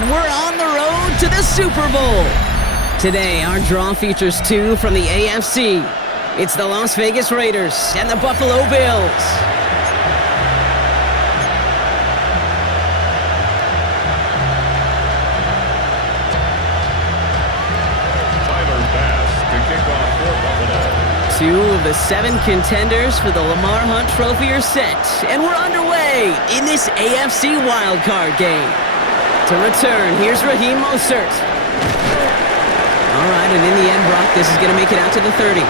and we're on the road to the Super Bowl. Today, our draw features two from the AFC. It's the Las Vegas Raiders and the Buffalo Bills. Two of the 7 contenders for the Lamar Hunt Trophy are set, and we're underway in this AFC Wildcard game. To return, here's Raheem Mostert. All right, and in the end, Brock, this is going to make it out to the 30.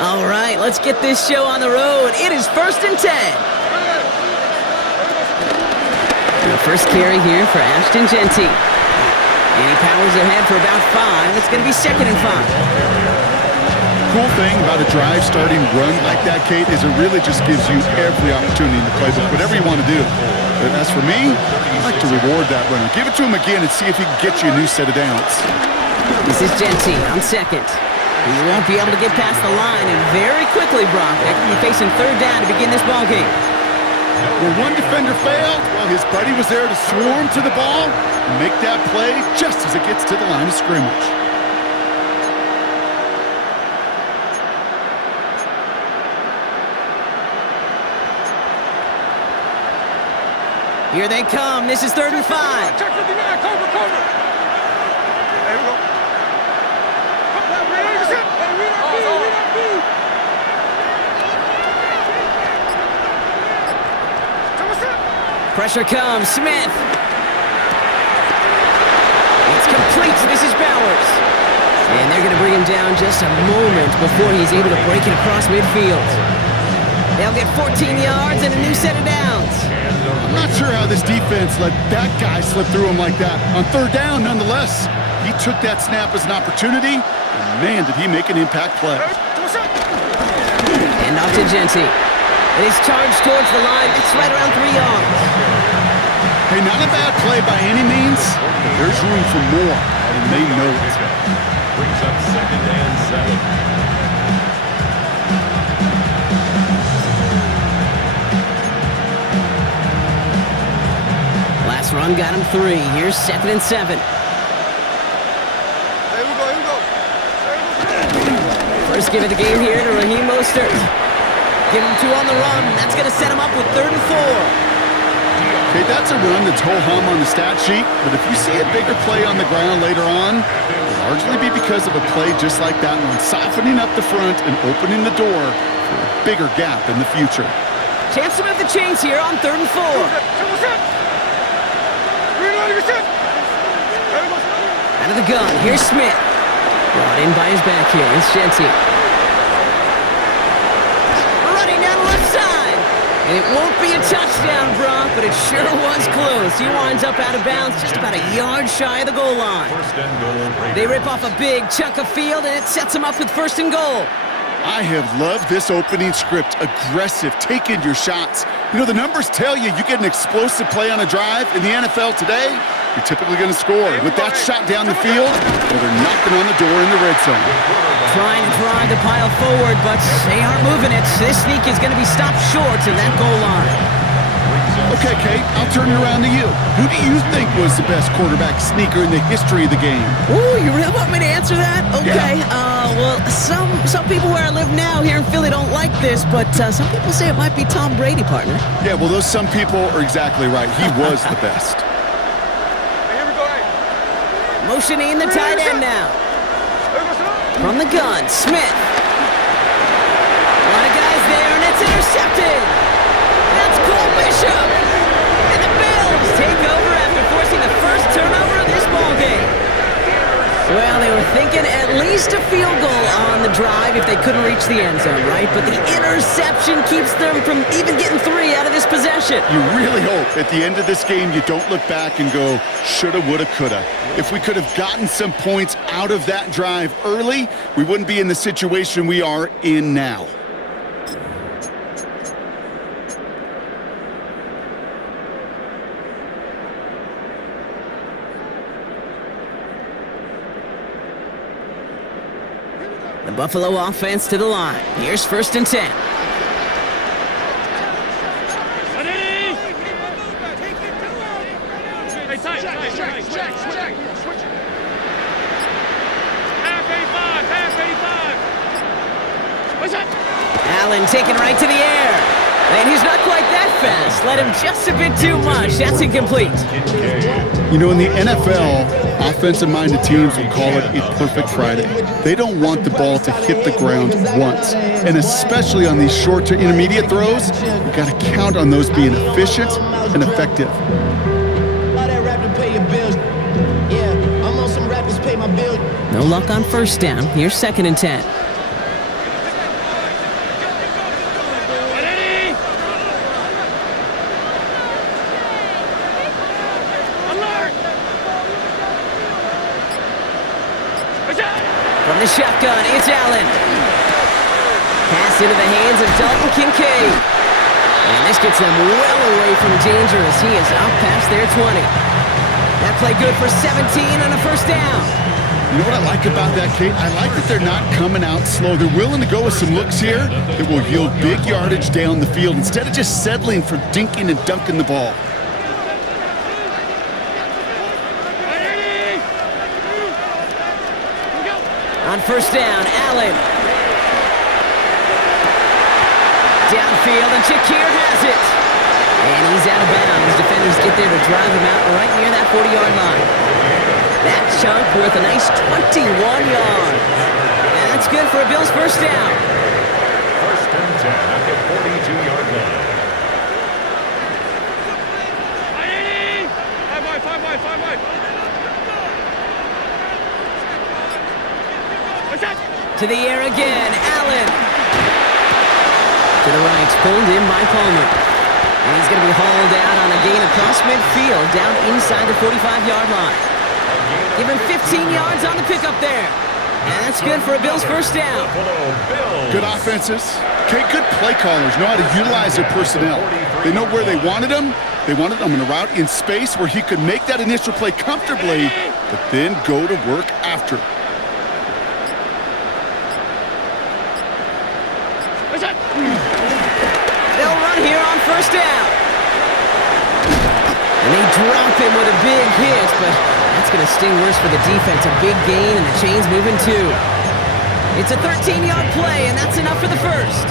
All right, let's get this show on the road. It is 1st and 10. The first carry here for Ashton Jeanty. And he powers ahead for about 5. It's going to be 2nd and 5. Cool thing about a drive starting run like that, Kate, is it really just gives you every opportunity in the playbook, whatever you want to do. But as for me, I like to reward that runner. Give it to him again and see if he can get you a new set of downs. This is Jeanty on 2nd. He won't be able to get past the line, and very quickly, Brock, they're going to be facing 3rd down to begin this ball game. Where one defender failed, well, his buddy was there to swarm to the ball and make that play just as it gets to the line of scrimmage. Here they come. This is 3rd and 5. Check 59, cover. There we go. Pressure comes. Smith. It's complete. This is Bowers. And they're going to bring him down just a moment before he's able to break it across midfield. They'll get 14 yards and a new set of downs. I'm not sure how this defense let that guy slip through him like that. On 3rd down, nonetheless, he took that snap as an opportunity, and man, did he make an impact play. And off to Jeanty. And he's charged towards the line. It's right around 3 yards. Hey, not a bad play by any means, but there's room for more, and they know it. Brings up 2nd and 7. Last run got him 3. Here's 2nd and 7. Here we go. First give of the game here to Raheem Mostert. Give him 2 on the run. That's going to set him up with 3rd and 4. Okay, that's a run that's ho-hum on the stat sheet, but if you see a bigger play on the ground later on, it'll largely be because of a play just like that one, softening up the front and opening the door for a bigger gap in the future. Chance to move the chains here on 3rd and 4. Out of the gun, here's Smith. Brought in by his back here. It's Jeanty. Running down the left side. And it won't be a touchdown, Brock, but it sure was close. He winds up out of bounds just about a yard shy of the goal line. They rip off a big chunk of field, and it sets them up with 1st and goal. I have loved this opening script. Aggressive, taking your shots. You know, the numbers tell you get an explosive play on a drive in the NFL today, you're typically going to score. With that shot down the field, well, they're knocking on the door in the red zone. Trying to drive the pile forward, but they aren't moving it. This sneak is going to be stopped short to that goal line. Okay, Kate, I'll turn it around to you. Who do you think was the best quarterback sneaker in the history of the game? Ooh, you really want me to answer that? Okay. Yeah. Well, some people where I live now here in Philly don't like this, but some people say it might be Tom Brady, partner. Yeah, well, those some people are exactly right. He was the best. Here we go. Motioning the tight end now. From the gun, Smith. A lot of guys there, and it's intercepted. That's Cole Bishop. And the Bills take over after forcing the first turnover of this ballgame. Well, they were thinking at least a field goal on the drive if they couldn't reach the end zone, right? But the interception keeps them from even getting 3 out of this possession. You really hope at the end of this game you don't look back and go, shoulda, woulda, coulda. If we could have gotten some points out of that drive early, we wouldn't be in the situation we are in now. The Buffalo offense to the line. Here's 1st and 10. Allen taken right to the air. And he's not quite that fast. Let him just a bit too much. That's incomplete. You know, in the NFL, offensive-minded teams will call it a perfect Friday. They don't want the ball to hit the ground once. And especially on these short to intermediate throws, you've got to count on those being efficient and effective. No luck on 1st down. Here's 2nd and 10. From the shotgun, it's Allen. Pass into the hands of Dalton Kincaid. And this gets them well away from danger as he is up past their 20. That play good for 17 on a 1st down. You know what I like about that, Kate? I like that they're not coming out slow. They're willing to go with some looks here that will yield big yardage down the field instead of just settling for dinking and dunking the ball. On 1st down, Allen. Downfield, and Shakir has it. And he's out of bounds. Defenders get there to drive him out right near that 40-yard line. That chunk worth a nice 21 yards. And that's good for a Bills 1st down. 1st and 10 at the 42-yard line. Five wide. To the air again, Allen. To the right, pulled in by Palmer. And he's going to be hauled out on a gain across midfield, down inside the 45-yard line. Give him 15 yards on the pickup there. And that's good for a Bills 1st down. Good offenses. Okay, good play callers know how to utilize their personnel. They know where they wanted him. They wanted him in a route in space where he could make that initial play comfortably, but then go to work after. They'll run here on 1st down. And they drop him with a big hit, but that's going to sting worse for the defense. A big gain, and the chain's moving too. It's a 13-yard play, and that's enough for the 1st.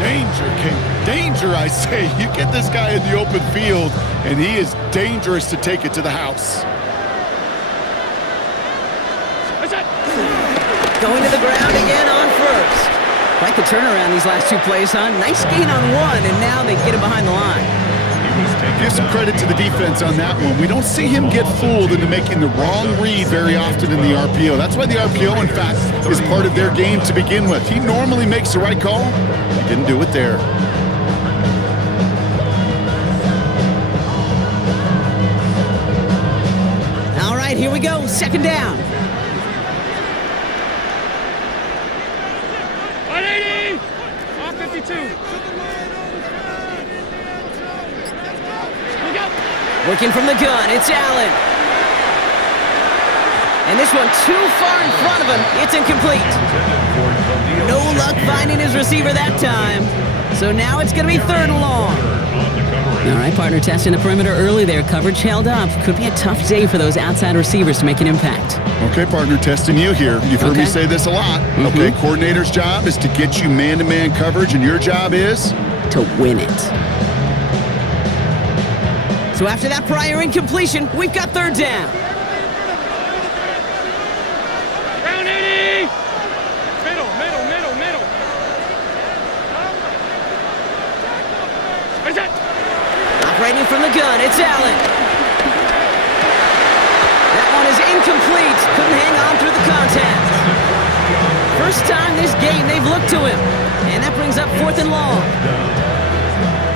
Danger, King. Danger, I say. You get this guy in the open field, and he is dangerous to take it to the house. Going to the ground again on 1st. Quite the turnaround these last 2 plays, huh? Nice gain on 1, and now they get him behind the line. Give some credit to the defense on that one. We don't see him get fooled into making the wrong read very often in the RPO. That's why the RPO, in fact, is part of their game to begin with. He normally makes the right call. He didn't do it there. All right, here we go. 2nd down. Working from the gun, it's Allen. And this one too far in front of him. It's incomplete. No luck finding his receiver that time. So now it's going to be 3rd and long. All right, partner, testing the perimeter early there. Coverage held up. Could be a tough day for those outside receivers to make an impact. Okay, partner, testing you here. You've heard me say this a lot. Okay, coordinator's job is to get you man-to-man coverage, and your job is? To win it. So after that prior incompletion, we've got 3rd down. Round 80! Middle. Operating from the gun, it's Allen. That one is incomplete. Couldn't hang on through the contact. First time this game they've looked to him. And that brings up 4th and long.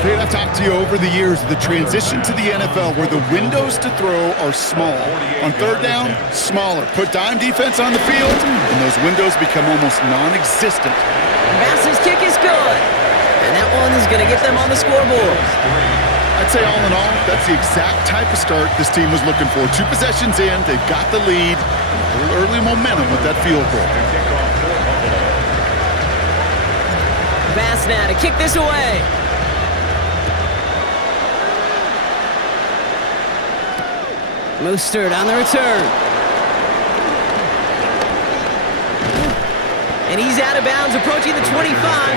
Kate, I've talked to you over the years of the transition to the NFL where the windows to throw are small. On 3rd down, smaller. Put dime defense on the field, and those windows become almost non-existent. Bass's kick is good. And that one is going to get them on the scoreboard. I'd say all in all, that's the exact type of start this team was looking for. 2 possessions in, they've got the lead. A little early momentum with that field goal. pass now to kick this away. Mostert on the return. And he's out of bounds, approaching the 25,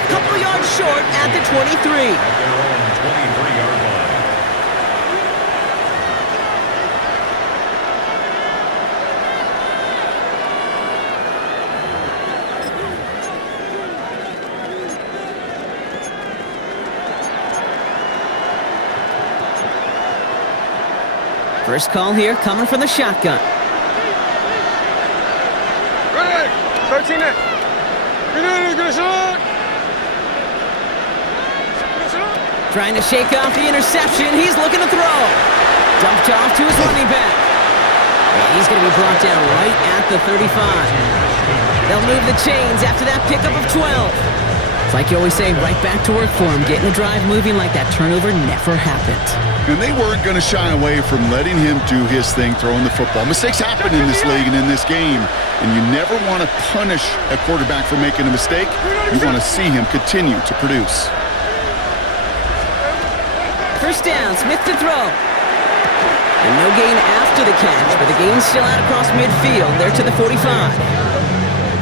couple yards short at the 23. At their own 23-yard line. First call here coming from the shotgun. Ready, 13 in. Good shot. Trying to shake off the interception. He's looking to throw. Dumped off to his running back. And he's going to be brought down right at the 35. They'll move the chains after that pickup of 12. It's like you always say, right back to work for him. Getting the drive moving like that turnover never happened. And they weren't going to shy away from letting him do his thing, throwing the football. Mistakes happen in this league and in this game, and you never want to punish a quarterback for making a mistake. You want to see him continue to produce. First down, Smith to throw. And no gain after the catch, but the gain's still out across midfield. They're to the 45.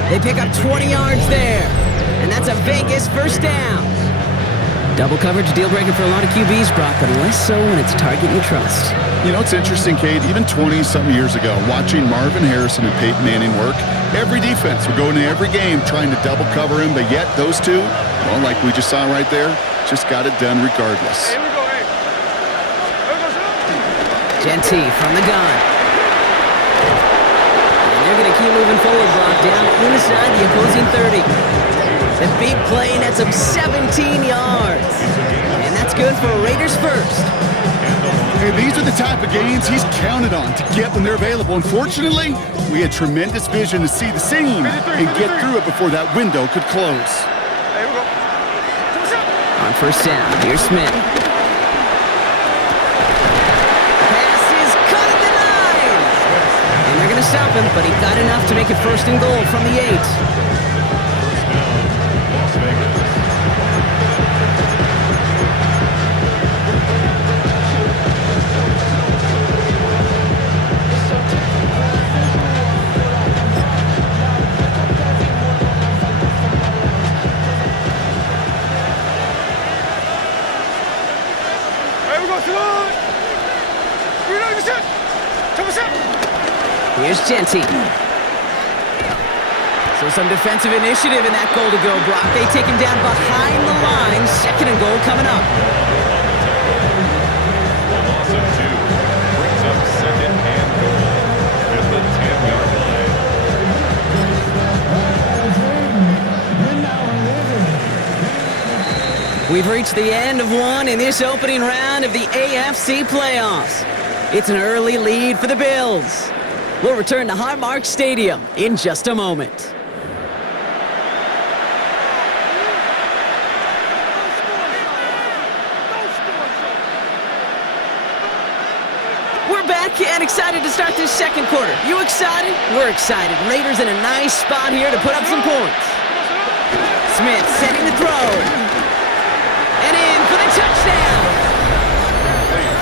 They pick up 20 yards there, and that's a Vegas first down. Double coverage deal breaker for a lot of QBs, Brock, but less so when it's a target you trust. You know, it's interesting, Kate, even 20-something years ago, watching Marvin Harrison and Peyton Manning work, every defense would go into every game trying to double cover him, but yet those two, well, like we just saw right there, just got it done regardless. Here we go, hey. Genty from the gun. And they're going to keep moving forward, Brock, down inside the opposing 30. The big play nets him 17 yards. And that's good for Raiders first. Hey, these are the type of gains he's counted on to get when they're available. Unfortunately, we had tremendous vision to see the seam and get through it before that window could close. Here we go. On first down, here's Smith. Pass is cut at the 9. And they're going to stop him, but he got enough to make it first and goal from the 8. Here's Genty. So some defensive initiative in that goal to go, Brock. They take him down behind the line. Second and goal coming up. Loss of 2 brings up second and goal at the 10-yard line. We've reached the end of one in this opening round of the AFC playoffs. It's an early lead for the Bills. We'll return to Highmark Stadium in just a moment. We're back and excited to start this second quarter. You excited? We're excited. Raiders in a nice spot here to put up some points. Smith setting the throw. And in for the touchdown.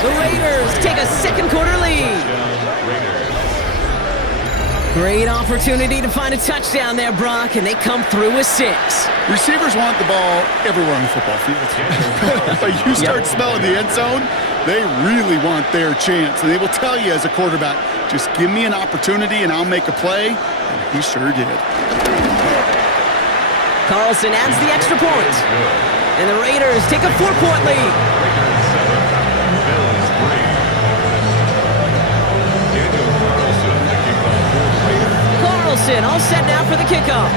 The Raiders take a second quarter lead. Great opportunity to find a touchdown there, Brock, and they come through with 6. Receivers want the ball everywhere on the football field. But you start smelling the end zone, they really want their chance. And they will tell you as a quarterback, just give me an opportunity and I'll make a play. And he sure did. Carlson adds the extra point. And the Raiders take a 4-point lead. Carlson all set now for the kickoff.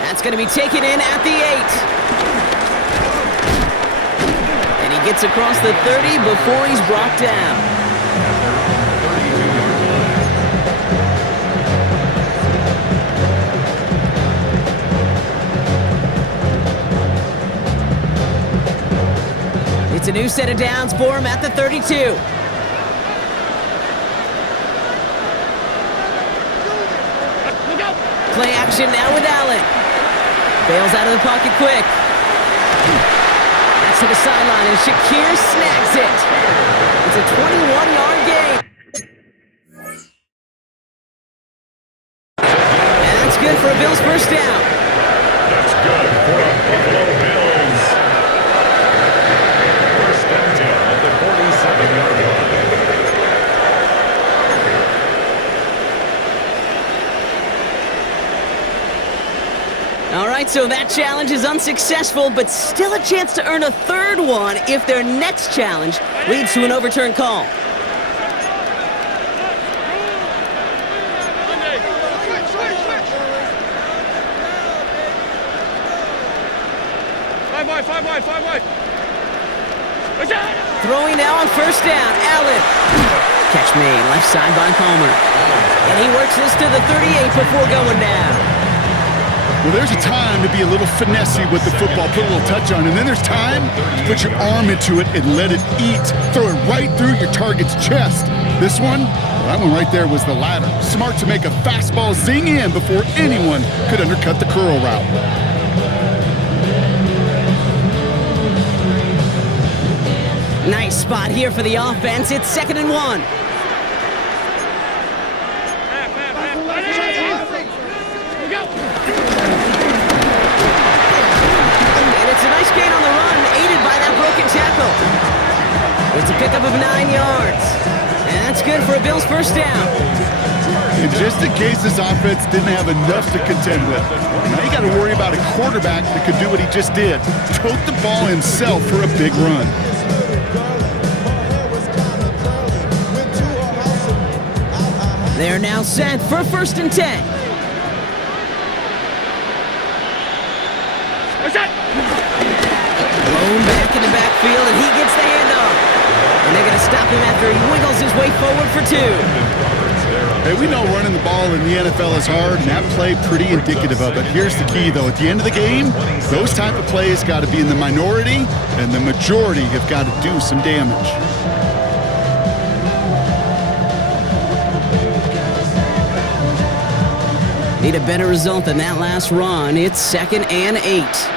That's going to be taken in at the 8. And he gets across the 30 before he's brought down. It's a new set of downs for him at the 32. Action now with Allen. Bails out of the pocket quick. That's to the sideline, and Shakir snags it. It's a 21-yard gain. And that's good for a Bills first down. That's good for a Buffalo Bills. First and 10 at the 47-yard line. All right, so that challenge is unsuccessful, but still a chance to earn a third one if their next challenge leads to an overturned call. Five wide. Throwing now on first down, Allen. Catch made, left side by Palmer. And he works this to the 38 before going down. Well, there's a time to be a little finessey with the football, put a little touch on, and then there's time to put your arm into it and let it eat. Throw it right through your target's chest. This one, well, that one right there was the latter. Smart to make a fastball zing in before anyone could undercut the curl route. Nice spot here for the offense. It's 2nd and 1. It's a nice gain on the run, aided by that broken tackle. It's a pickup of 9 yards. And that's good for a Bills first down. And just in case this offense didn't have enough to contend with, now you got to worry about a quarterback that could do what he just did. Tote the ball himself for a big run. They're now set for 1st and 10. Blown back in the backfield, and he gets the handoff. And they're going to stop him after he wiggles his way forward for 2. Hey, we know running the ball in the NFL is hard, and that play pretty indicative of it. Here's the key, though. At the end of the game, those type of plays got to be in the minority, and the majority have got to do some damage. Need a better result than that last run. It's 2nd and 8.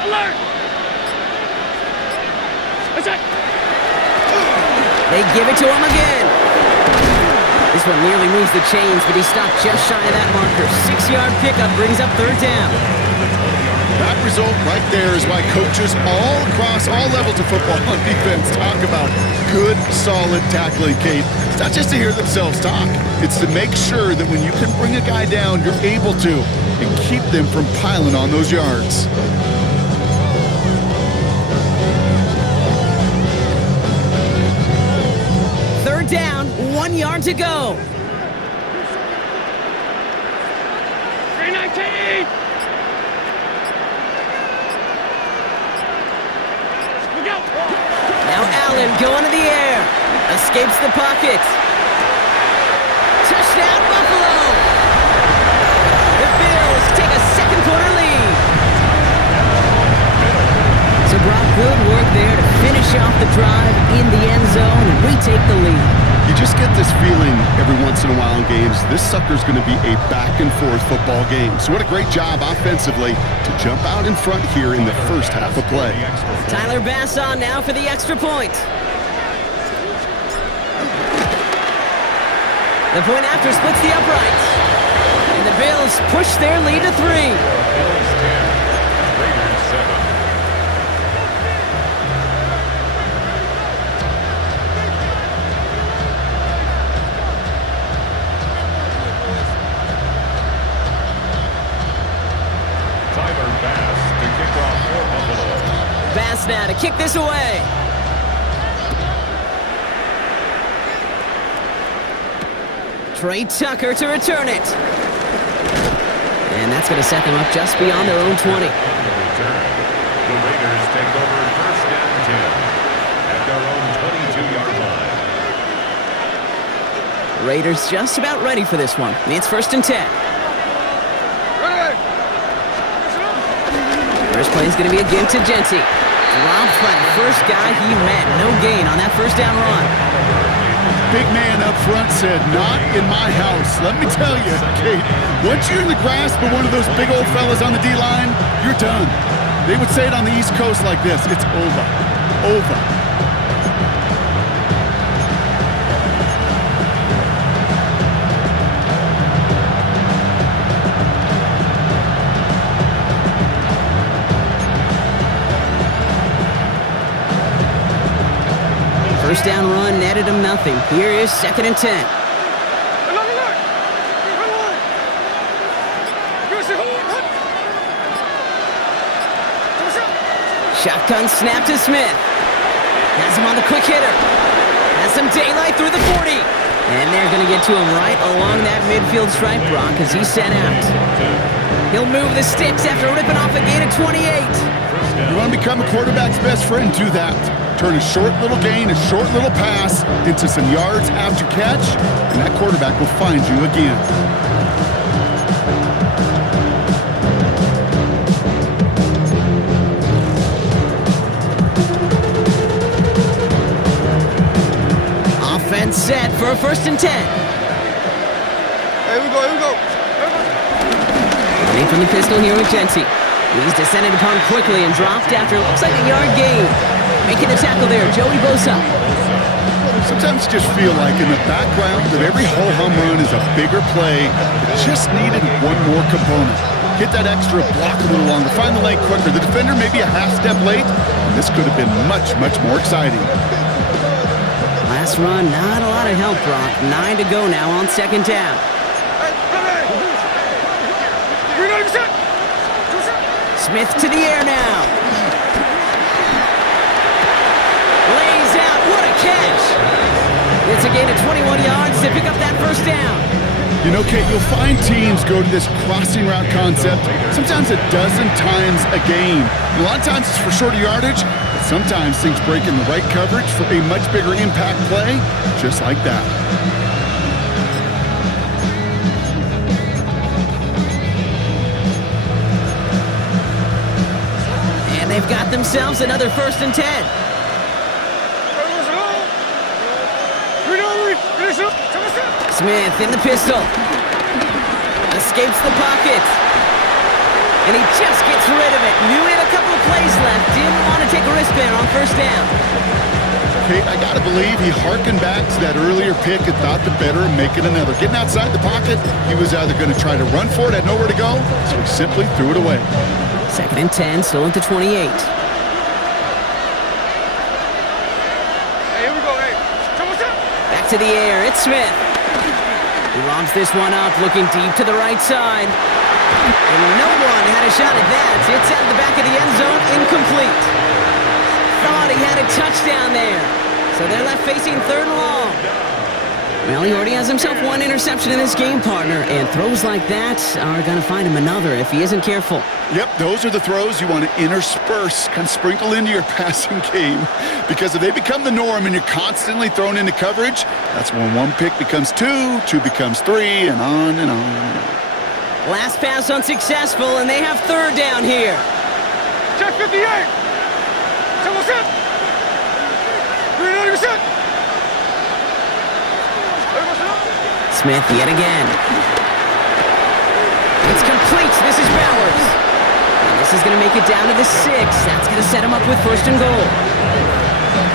Alert! They give it to him again. This one nearly moves the chains, but he stopped just shy of that marker. 6-yard pickup brings up 3rd down. That result right there is why coaches all across all levels of football on defense talk about good, solid tackling, Kate. It's not just to hear themselves talk. It's to make sure that when you can bring a guy down, you're able to, and keep them from piling on those yards. Down, 1 yard to go. 319! Go! Now Allen going to the air. Escapes the pocket. Touchdown, Buffalo! The Bills take a 2nd quarter lead. So Brock, good work there to finish off the drive in the end zone and retake the lead. You just get this feeling every once in a while in games, this sucker's going to be a back-and-forth football game. So what a great job offensively to jump out in front here in the first half of play. Tyler Bass on now for the extra point. The point after splits the uprights. And the Bills push their lead to 3. Bills 10, Raiders 7. Bass now to kick this away. Trey Tucker to return it. And that's going to set them up just beyond their own 20. The Raiders take over 1st and 10 at their own 22-yard line. Raiders just about ready for this one. It's 1st and 10. First play is going to be again to Genty. Dropped by the first guy he met. No gain on that first down run. big man up front said, "Not in my house." Let me tell you, Kate, once you're in the grasp of one of those big old fellas on the D-line, you're done. They would say it on the East Coast like this: it's over. Over. First down run netted him nothing. Here is 2nd and 10. Shotgun snap to Smith. Has him on the quick hitter. Has some daylight through the 40. And they're going to get to him right along that midfield stripe, Brock, as he's sent out. He'll move the sticks after ripping off a gain of 28. You want to become a quarterback's best friend, do that. Turn a short little gain, a short little pass into some yards after catch, and that quarterback will find you again. Offense set for a 1st and 10. Here we go, here we go. Running from the pistol here with Genty. He's descended upon quickly and dropped after looks like a yard gain. Making the tackle there, Joey Bosa. Sometimes you just feel like in the background that every ho-hum run is a bigger play that just needed one more component. Hit that extra block a little longer, find the lane quicker. The defender may be a half step late, and this could have been much, much more exciting. Last run, not a lot of help, Brock. 9 to go now on 2nd down. Smith to the air now. Lays out, what a catch! It's a gain of 21 yards to pick up that 1st down. You know, Kate, you'll find teams go to this crossing route concept sometimes a dozen times a game. And a lot of times it's for shorter yardage, but sometimes things break in the right coverage for a much bigger impact play, just like that. And they've got themselves another 1st and 10. Smith in the pistol. Escapes the pocket. And he just gets rid of it. Knew he had a couple of plays left. Didn't want to take a risk there on 1st down. Kate, I gotta believe he hearkened back to that earlier pick and thought the better of making another. Getting outside the pocket, he was either going to try to run for it, had nowhere to go, so he simply threw it away. 2nd and 10, still at the 28. Back to the air, it's Smith. He lobs this one up, looking deep to the right side. And no one had a shot at that. It's out of the back of the end zone, incomplete. Thought he had a touchdown there. So they're left facing 3rd and long. Well, he already has himself one interception in this game, partner, and throws like that are going to find him another if he isn't careful. Yep, those are the throws you want to intersperse, kind of sprinkle into your passing game. Because if they become the norm and you're constantly thrown into coverage, that's when one pick becomes 2, 2 becomes 3, and on and on and on. Last pass unsuccessful, and they have 3rd down here. Check 58. Someone set. 390%. Smith yet again. It's complete. This is Bowers. And this is going to make it down to the 6. That's going to set him up with 1st and goal.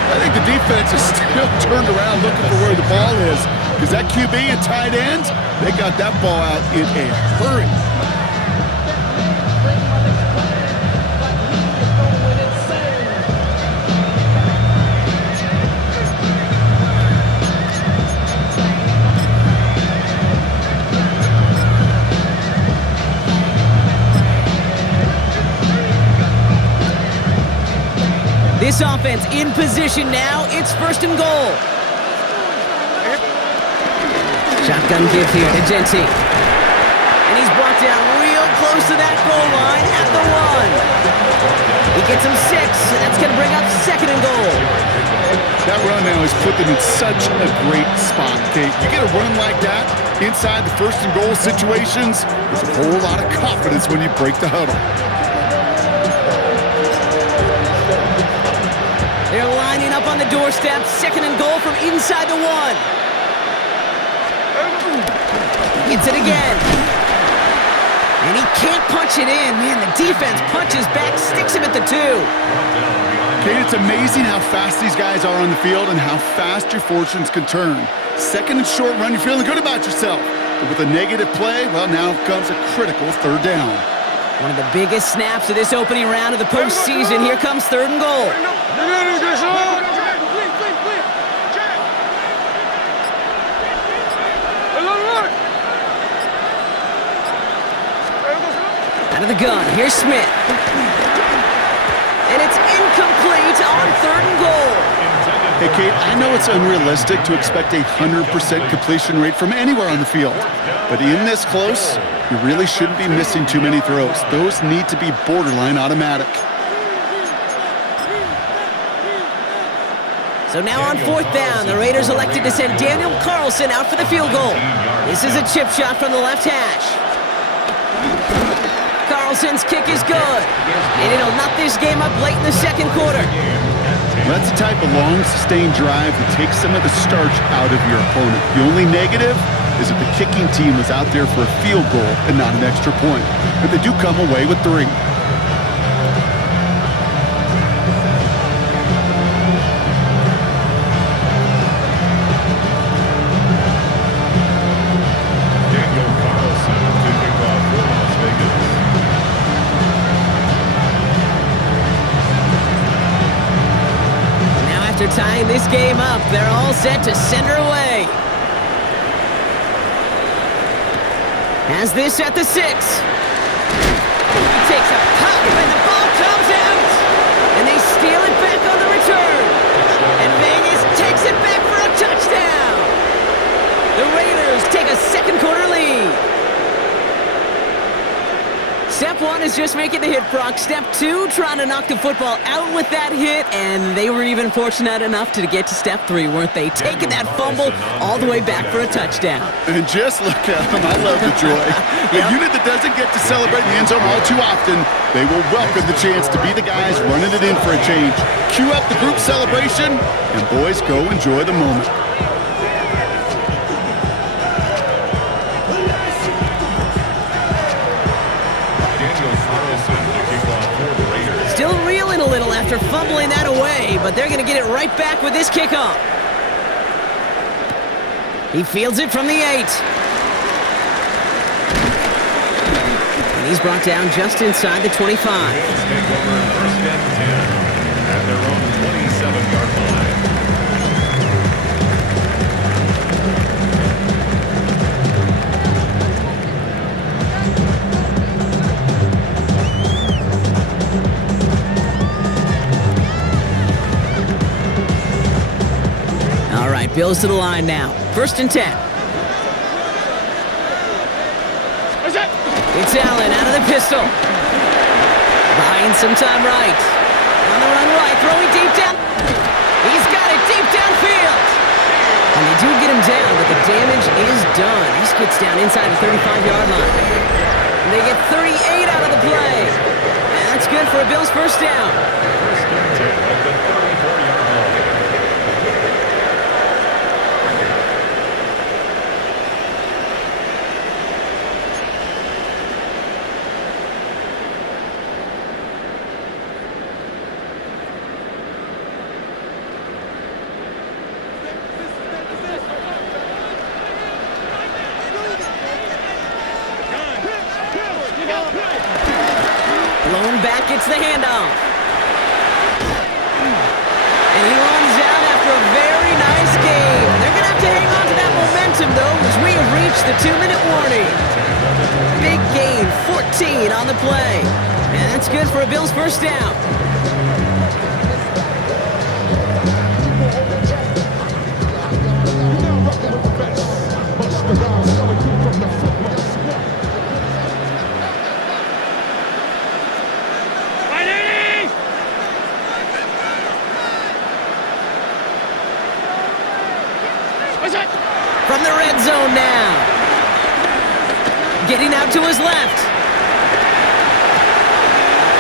I think the defense is still turned around looking for where the ball is. Because that QB and tight ends, they got that ball out in a hurry. This offense in position now. It's 1st and goal. Shotgun give here to Genty. And he's brought down real close to that goal line at the 1. He gets him 6, and that's going to bring up 2nd and goal. That run now has put them in such a great spot, Kate. You get a run like that inside the 1st and goal situations, there's a whole lot of confidence when you break the huddle. They're lining up on the doorstep. 2nd and goal from inside the 1. Hits it again. And he can't punch it in. Man, the defense punches back, sticks him at the 2. Kate, it's amazing how fast these guys are on the field and how fast your fortunes can turn. Second and short run, you're feeling good about yourself. But with a negative play, well, now comes a critical third down. One of the biggest snaps of this opening round of the postseason. Here comes 3rd and goal. Out of the gun, here's Smith. And it's incomplete on 3rd and goal. Hey, Kate, I know it's unrealistic to expect a 100% completion rate from anywhere on the field. But in this close, you really shouldn't be missing too many throws. Those need to be borderline automatic. So now on 4th down, the Raiders elected to send Daniel Carlson out for the field goal. This is a chip shot from the left hash. Carlson's kick is good, and it'll knot this game up late in the 2nd quarter. That's the type of long, sustained drive that takes some of the starch out of your opponent. The only negative is that the kicking team was out there for a field goal and not an extra point. But they do come away with 3. Daniel Carlson to kick off for Las Vegas. After tying this game up, they're all set to send her away. Has this at the 6. He takes a pop, and the ball comes out. And they steal it back on the return. And Vegas takes it back for a touchdown. The Raiders take a 2nd quarter lead. Step 1 is just making the hit, Brock. Step 2, trying to knock the football out with that hit, and they were even fortunate enough to get to step 3, weren't they? Taking that fumble all the way back for a touchdown. And just look at them. I love the joy. A unit that doesn't get to celebrate in the end zone all too often, they will welcome the chance to be the guys running it in for a change. Cue up the group celebration, and boys, go enjoy the moment. Still reeling a little after fumbling that away, but they're going to get it right back with this kickoff. He fields it from the 8. And he's brought down just inside the 25. Take over 1st and 10 at their own 27-yard line. Bills to the line now. 1st and 10. It's Allen out of the pistol. Buying some time right. On the run right, throwing deep down. He's got it deep downfield. And they do get him down, but the damage is done. This gets down inside the 35-yard line. And they get 38 out of the play. And that's good for a Bills 1st down. 1st and 10 at the 34-yard line. Blown back, gets the handoff. And he runs out after a very nice game. They're going to have to hang on to that momentum, though, as we have reached the 2-minute warning. Big gain, 14 on the play. And that's good for a Bills 1st down. From the red zone now. Getting out to his left.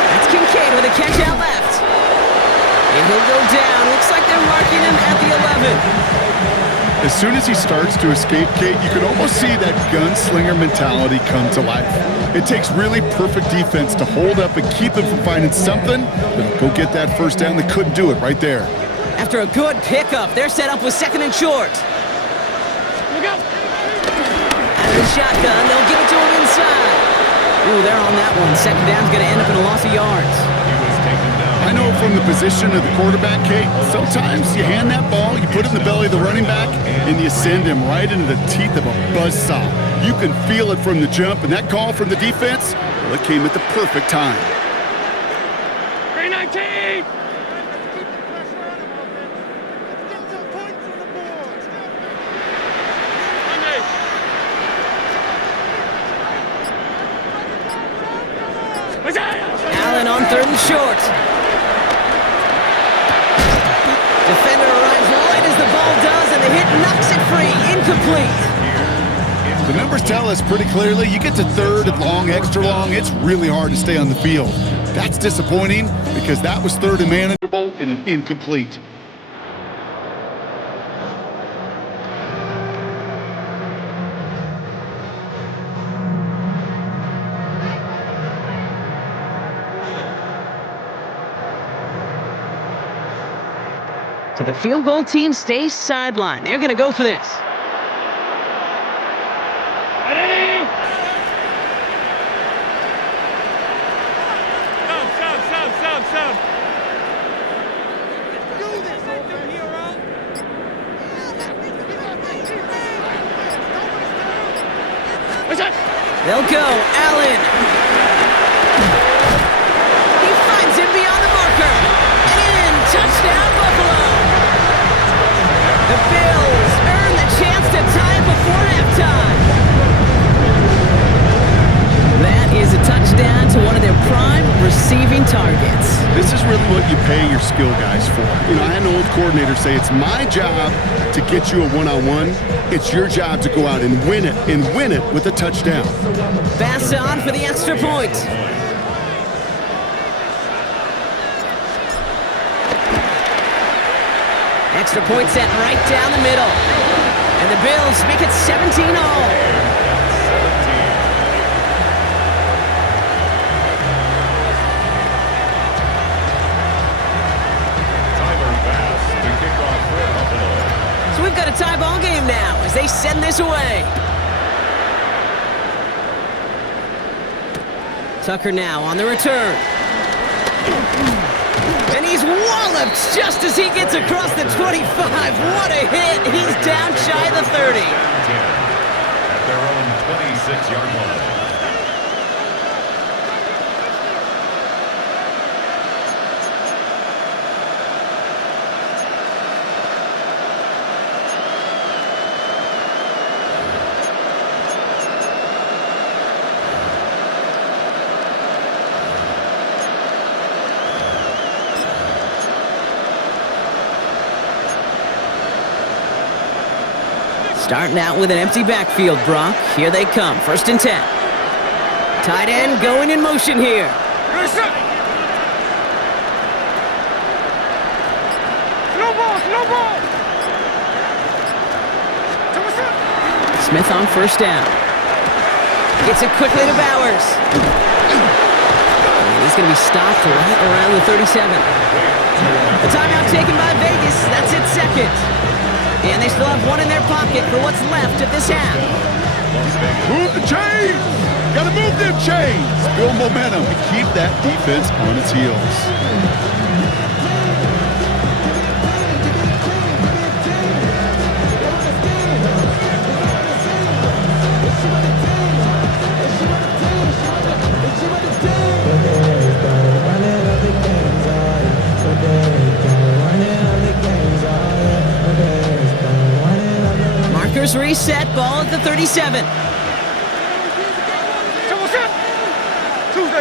That's Kincaid with a catch out left. And he'll go down. Looks like they're marking him at the 11. As soon as he starts to escape, Kate, you can almost see that gunslinger mentality come to life. It takes really perfect defense to hold up and keep him from finding something that'll go get that first down. They couldn't do it right there. After a good pickup, they're set up with second and short. Look out! Out of the shotgun, they'll give it to him inside. Ooh, they're on that one. Second down's going to end up in a loss of yards. I know from the position of the quarterback, Kate, sometimes you hand that ball, you put it in the belly of the running back, and you send him right into the teeth of a buzzsaw. You can feel it from the jump, and that call from the defense, well, it came at the perfect time. 319! Allen on third and short. Defender arrives right as the ball does, and the hit knocks it free. Incomplete. The numbers tell us pretty clearly, you get to third and long, extra long, it's really hard to stay on the field. That's disappointing because that was third and manageable and incomplete. So the field goal team stays sidelined. They're going to go for this. Stop. They'll go. Allen. He finds him beyond the marker. And in. Touchdown, Buffalo. The Bills earn the chance to tie it before halftime. That is a touchdown to one of their prime receiving targets. This is really what you pay your skill guys for. You know, I had an old coordinator say it's my job to get you a one-on-one. It's your job to go out and win it with a touchdown. Pass on for the extra point. Extra point set right down the middle. And the Bills make it 17-all. So we've got a tie ball game now as they send this away. Tucker now on the return. And he's walloped just as he gets across the 25. What a hit. He's down shy of the 30. At their own 26-yard line. Starting out with an empty backfield, Brock. Here they come, 1st and 10. Tight end going in motion here. Slow ball. Smith on 1st down. Gets it quickly to Bowers. And he's going to be stopped right around the 37. A timeout taken by Vegas. That's its second. And they still have one in their pocket for what's left of this half. Move the chains! Gotta move them chains! Build momentum and keep that defense on its heels. Reset, ball at the 37.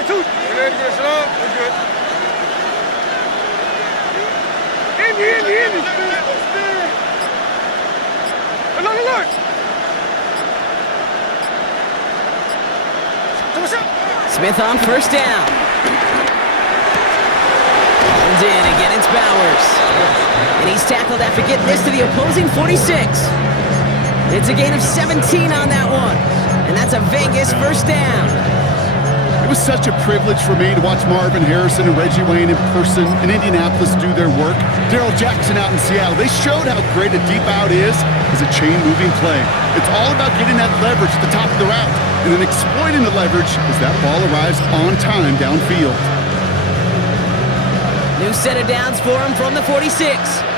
Tuesday. Ready to get slow? We're good. Indy. Alert. Smith on 1st down. Holds in and gets Bowers. And he's tackled after getting this to the opposing 46. It's a gain of 17 on that one. And that's a Vegas first down. It was such a privilege for me to watch Marvin Harrison and Reggie Wayne in person in Indianapolis do their work. Darrell Jackson out in Seattle. They showed how great a deep out is as a chain-moving play. It's all about getting that leverage at the top of the route and then exploiting the leverage as that ball arrives on time downfield. New set of downs for him from the 46.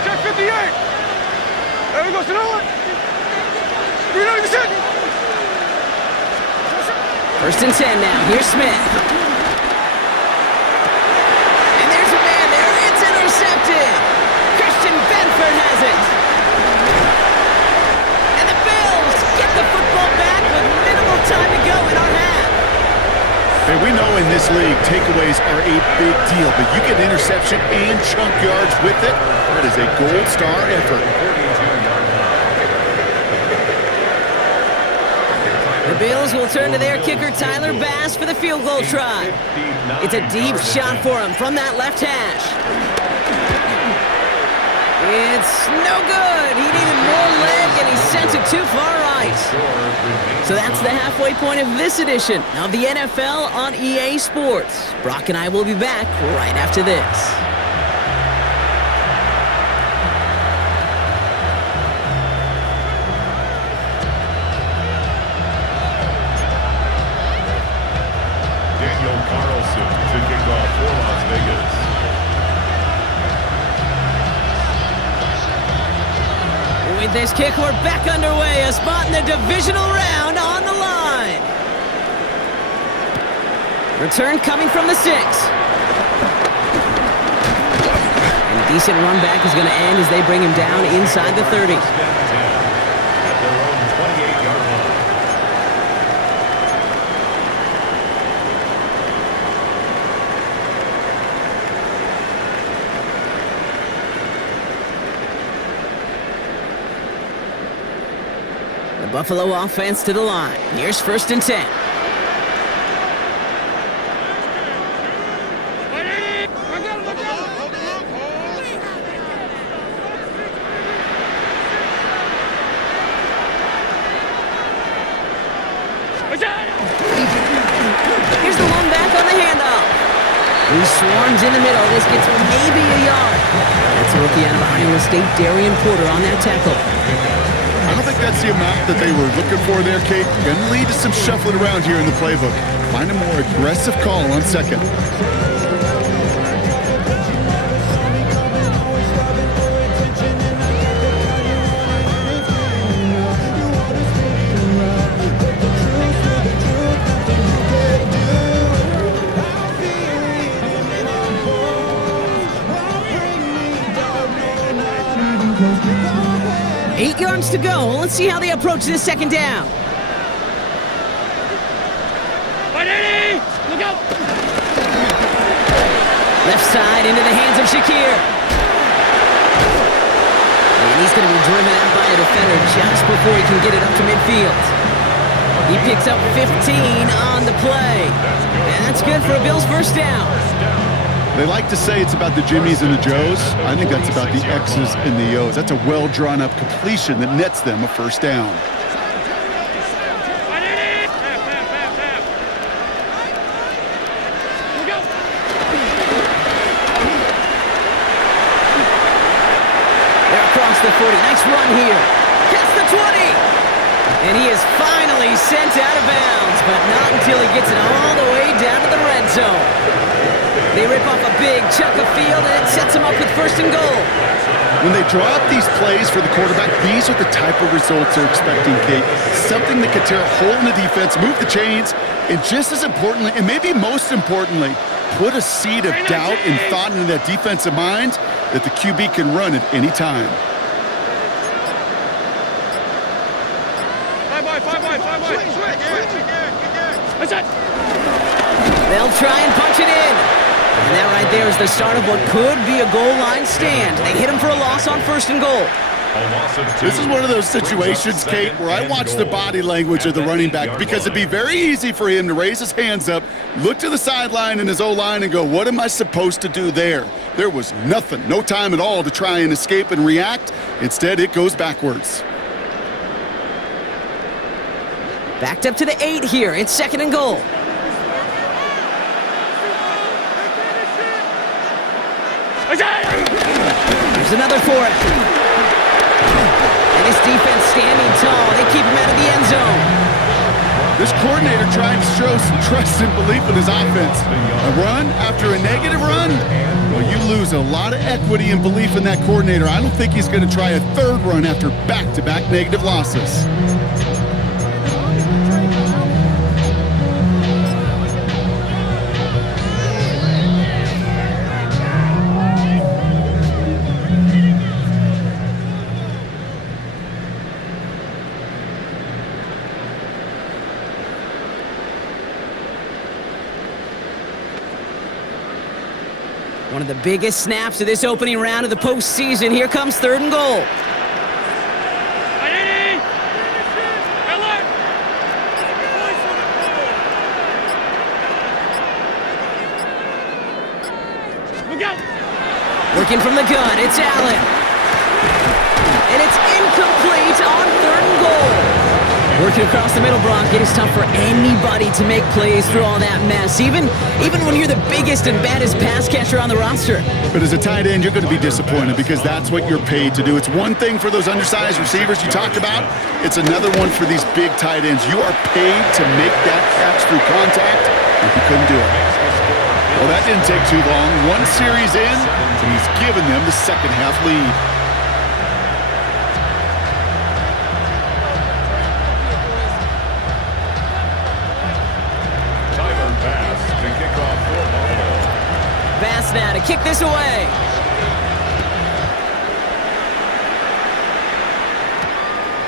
Check 58. There we go. You know what? You know what you said? First and 10 now. Here's Smith. And there's a man there. It's intercepted. Christian Benford has it. And the Bills get the football back with minimal time to go in our half. Hey, we know in this league, takeaways are a big deal, but you get interception and chunk yards with it. That is a gold star effort. The Bills will turn to their kicker, Tyler Bass, for the field goal try. It's a deep shot for him from that left hash. It's no good. He needed more leg, and he sent it too far right. So that's the halfway point of this edition of the NFL on EA Sports. Brock and I will be back right after this. With this kick, we're back underway. A spot in the divisional round on the line. Return coming from the 6. And a decent run back is going to end as they bring him down inside the 30. At their own 28-yard line. The Buffalo offense to the line. Here's first and 10. Here's the one back on the handoff. He swarms in the middle. This gets maybe a yard. That's a rookie out of Iowa State, Darian Porter, on that tackle. I don't think that's the amount that they were looking for there, Kate. Going to lead to some shuffling around here in the playbook. Find a more aggressive call on second. Eight yards to go. Let's see how they approach this second down. Look out! Left side into the hands of Shakir. And he's going to be driven out by a defender just before he can get it up to midfield. He picks up 15 on the play. And that's good for a Bills first down. They like to say it's about the Jimmies and the Joes. I think that's about the X's and the O's. That's a well-drawn-up completion that nets them a first down. They're across the 40. Nice run here. Gets the 20. And he is finally sent out of bounds, but not until he gets it all the way down to the red zone. They rip off a big chunk of field, and it sets them up with first and goal. When they draw up these plays for the quarterback, these are the type of results they're expecting, Kate. Something that can tear a hole in the defense, move the chains, and just as importantly, and maybe most importantly, put a seed of doubt and thought into that defensive mind that the QB can run at any time. They'll try and punch it in. And that right there is the start of what could be a goal line stand. They hit him for a loss on first and goal. This is one of those situations, Kate, where I watch the body language of the running back because it'd be very easy for him to raise his hands up, look to the sideline in his O-line and go, what am I supposed to do there? There was nothing, no time at all to try and escape and react. Instead, it goes backwards. Backed up to the 8 here. It's 2nd and goal. There's another for it. And his defense standing tall. They keep him out of the end zone. This coordinator trying to show some trust and belief in his offense. A run after a negative run? Well, you lose a lot of equity and belief in that coordinator. I don't think he's going to try a 3rd run after back-to-back negative losses. One of the biggest snaps of this opening round of the postseason. Here comes 3rd and goal. Working from the gun, it's Allen. And it's incomplete on 3rd and goal. Working across the middle, Brock, it is tough for anybody to make plays through all that mess, even when you're the biggest and baddest pass catcher on the roster. But as a tight end, you're going to be disappointed because that's what you're paid to do. It's one thing for those undersized receivers you talked about. It's another one for these big tight ends. You are paid to make that catch through contact, and he couldn't do it. Well, that didn't take too long. One series in, and he's given them the second half lead. Bass now to kick this away.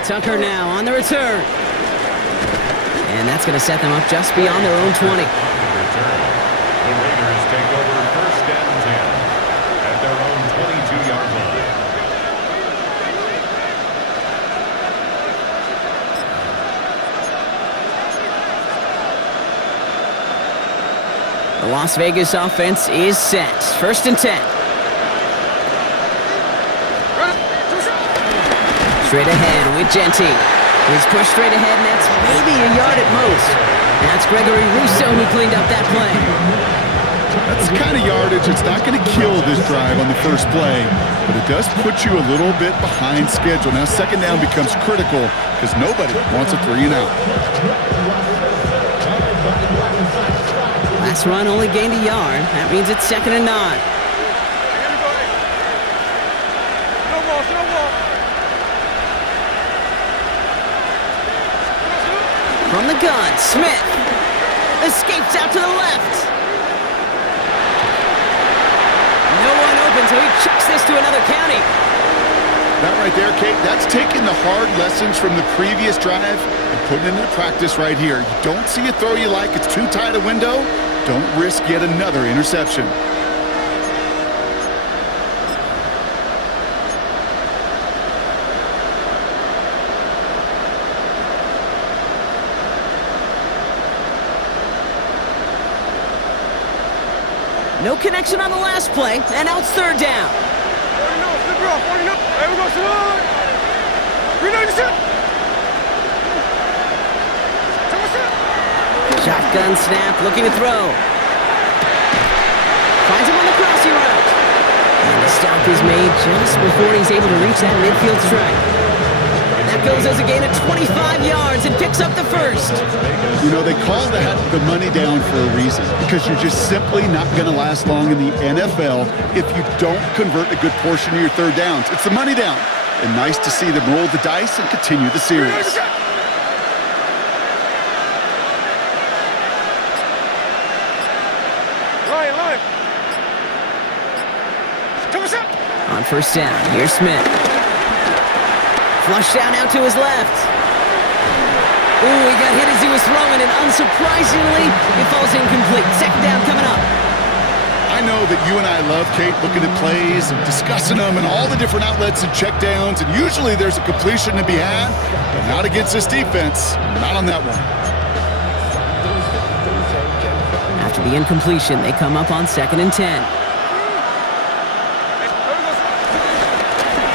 Tucker now on the return. And that's going to set them up just beyond their own 20. The Raiders take over 1st and 10 at their own 22-yard line. The Las Vegas offense is set. 1st and 10. Straight ahead with Genty. He's pushed straight ahead, and that's maybe a yard at most. That's Gregory Rousseau who cleaned up that play. That's the kind of yardage that's not going to kill this drive on the first play, but it does put you a little bit behind schedule. Now 2nd down becomes critical because nobody wants a 3 and out. Last run only gained a yard. That means it's 2nd and 9. From the gun, Smith escapes out to the left. No one open, so he chucks this to another county. That right there, Kate, that's taking the hard lessons from the previous drive and putting it into practice right here. You don't see a throw you like, it's too tight a window, don't risk yet another interception. No connection on the last play, and now it's 3rd down. Shotgun snap, looking to throw. Finds him on the crossing route. And the stop is made just before he's able to reach that midfield strike. That goes as a gain of 25 yards and picks up the 1st. You know, they call that the money down for a reason because you're just simply not going to last long in the NFL if you don't convert a good portion of your 3rd downs. It's the money down. And nice to see them roll the dice and continue the series. On 1st down, here's Smith. Flushed out now to his left. Ooh, he got hit as he was throwing, and unsurprisingly, it falls incomplete. 2nd down coming up. I I know that you and I love, Kate, looking at plays and discussing them and all the different outlets and checkdowns, and usually there's a completion to be had, but not against this defense. Not on that one. After the incompletion, they come up on 2nd and 10.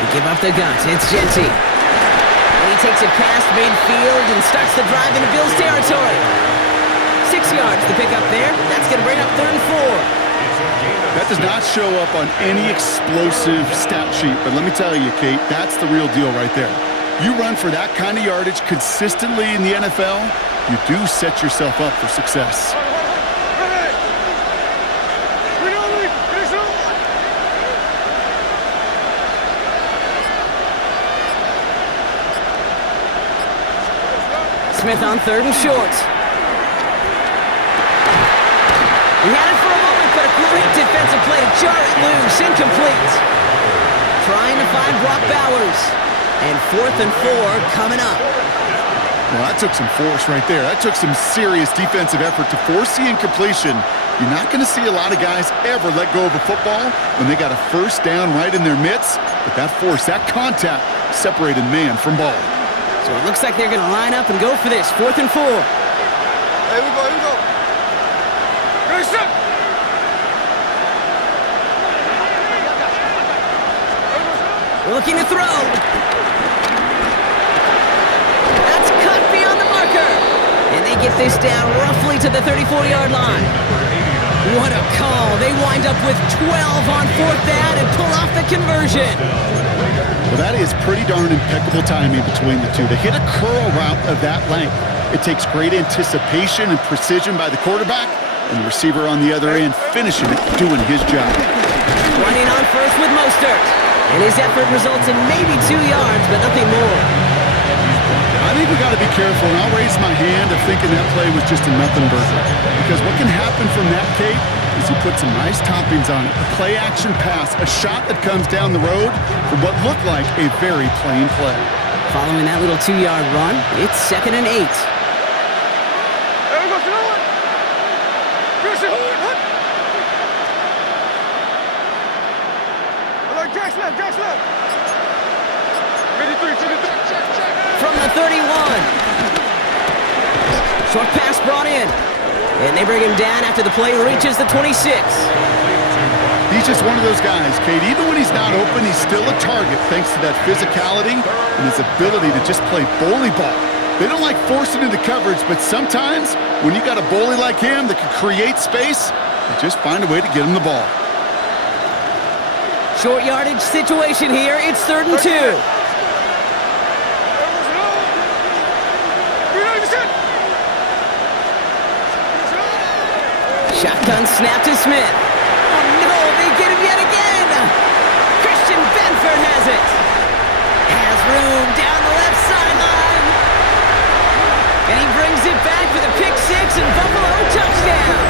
They give up the guns. It's Genty. And he takes it past midfield and starts the drive into Bills territory. 6 yards to pick up there. That's going to bring up 3rd and 4. That does not show up on any explosive stat sheet, but let me tell you, Kate, that's the real deal right there. You run for that kind of yardage consistently in the NFL, you do set yourself up for success. Smith on 3rd and short. He had it for a moment, but a great defensive play to jar it loose. Incomplete. Trying to find Brock Bowers. And 4th and 4 coming up. Well, that took some force right there. That took some serious defensive effort to force the incompletion. You're not going to see a lot of guys ever let go of a football when they got a first down right in their midst. But that force, that contact, separated man from ball. So it looks like they're going to line up and go for this. 4th and 4. Here we go, here we go. Good shot. Looking to throw. That's cut beyond the marker. And they get this down roughly to the 34-yard line. What a call. They wind up with 12 on 4th down and pull off the conversion. Well, that is pretty darn impeccable timing between the two. They hit a curl route of that length. It takes great anticipation and precision by the quarterback, and the receiver on the other end finishing it, doing his job. Running on first with Mostert. And his effort results in maybe 2 yards, but nothing more. I think we got to be careful, and I'll raise my hand of thinking that play was just a nothing burger. Because what can happen from that, Kate, is you put some nice toppings on it. A play-action pass, a shot that comes down the road for what looked like a very plain play. Following that little 2-yard run, it's 2nd and 8. There we go, you know what? Finish it, hut. I like Jack's left. 53. From the 31. Short pass brought in. And they bring him down after the play reaches the 26. He's just one of those guys, Kate. Even when he's not open, he's still a target thanks to that physicality and his ability to just play bully ball. They don't like forcing into coverage, but sometimes when you got a bully like him that can create space, you just find a way to get him the ball. Short yardage situation here. It's 3rd and 2. Shotgun snap to Smith. Oh no, they get him yet again. Christian Benford has it. Has room down the left sideline. And he brings it back for the pick 6 and Buffalo touchdown.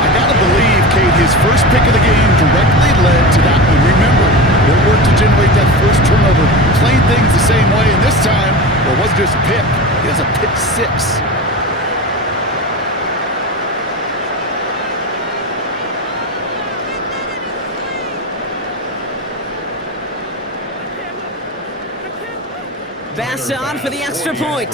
I gotta believe, Kate, his first pick of the game directly led to that one. Remember, their work to generate that first turnover, playing things the same way, and this time, well, it wasn't just a pick, it was a pick 6. Bass on for the extra point.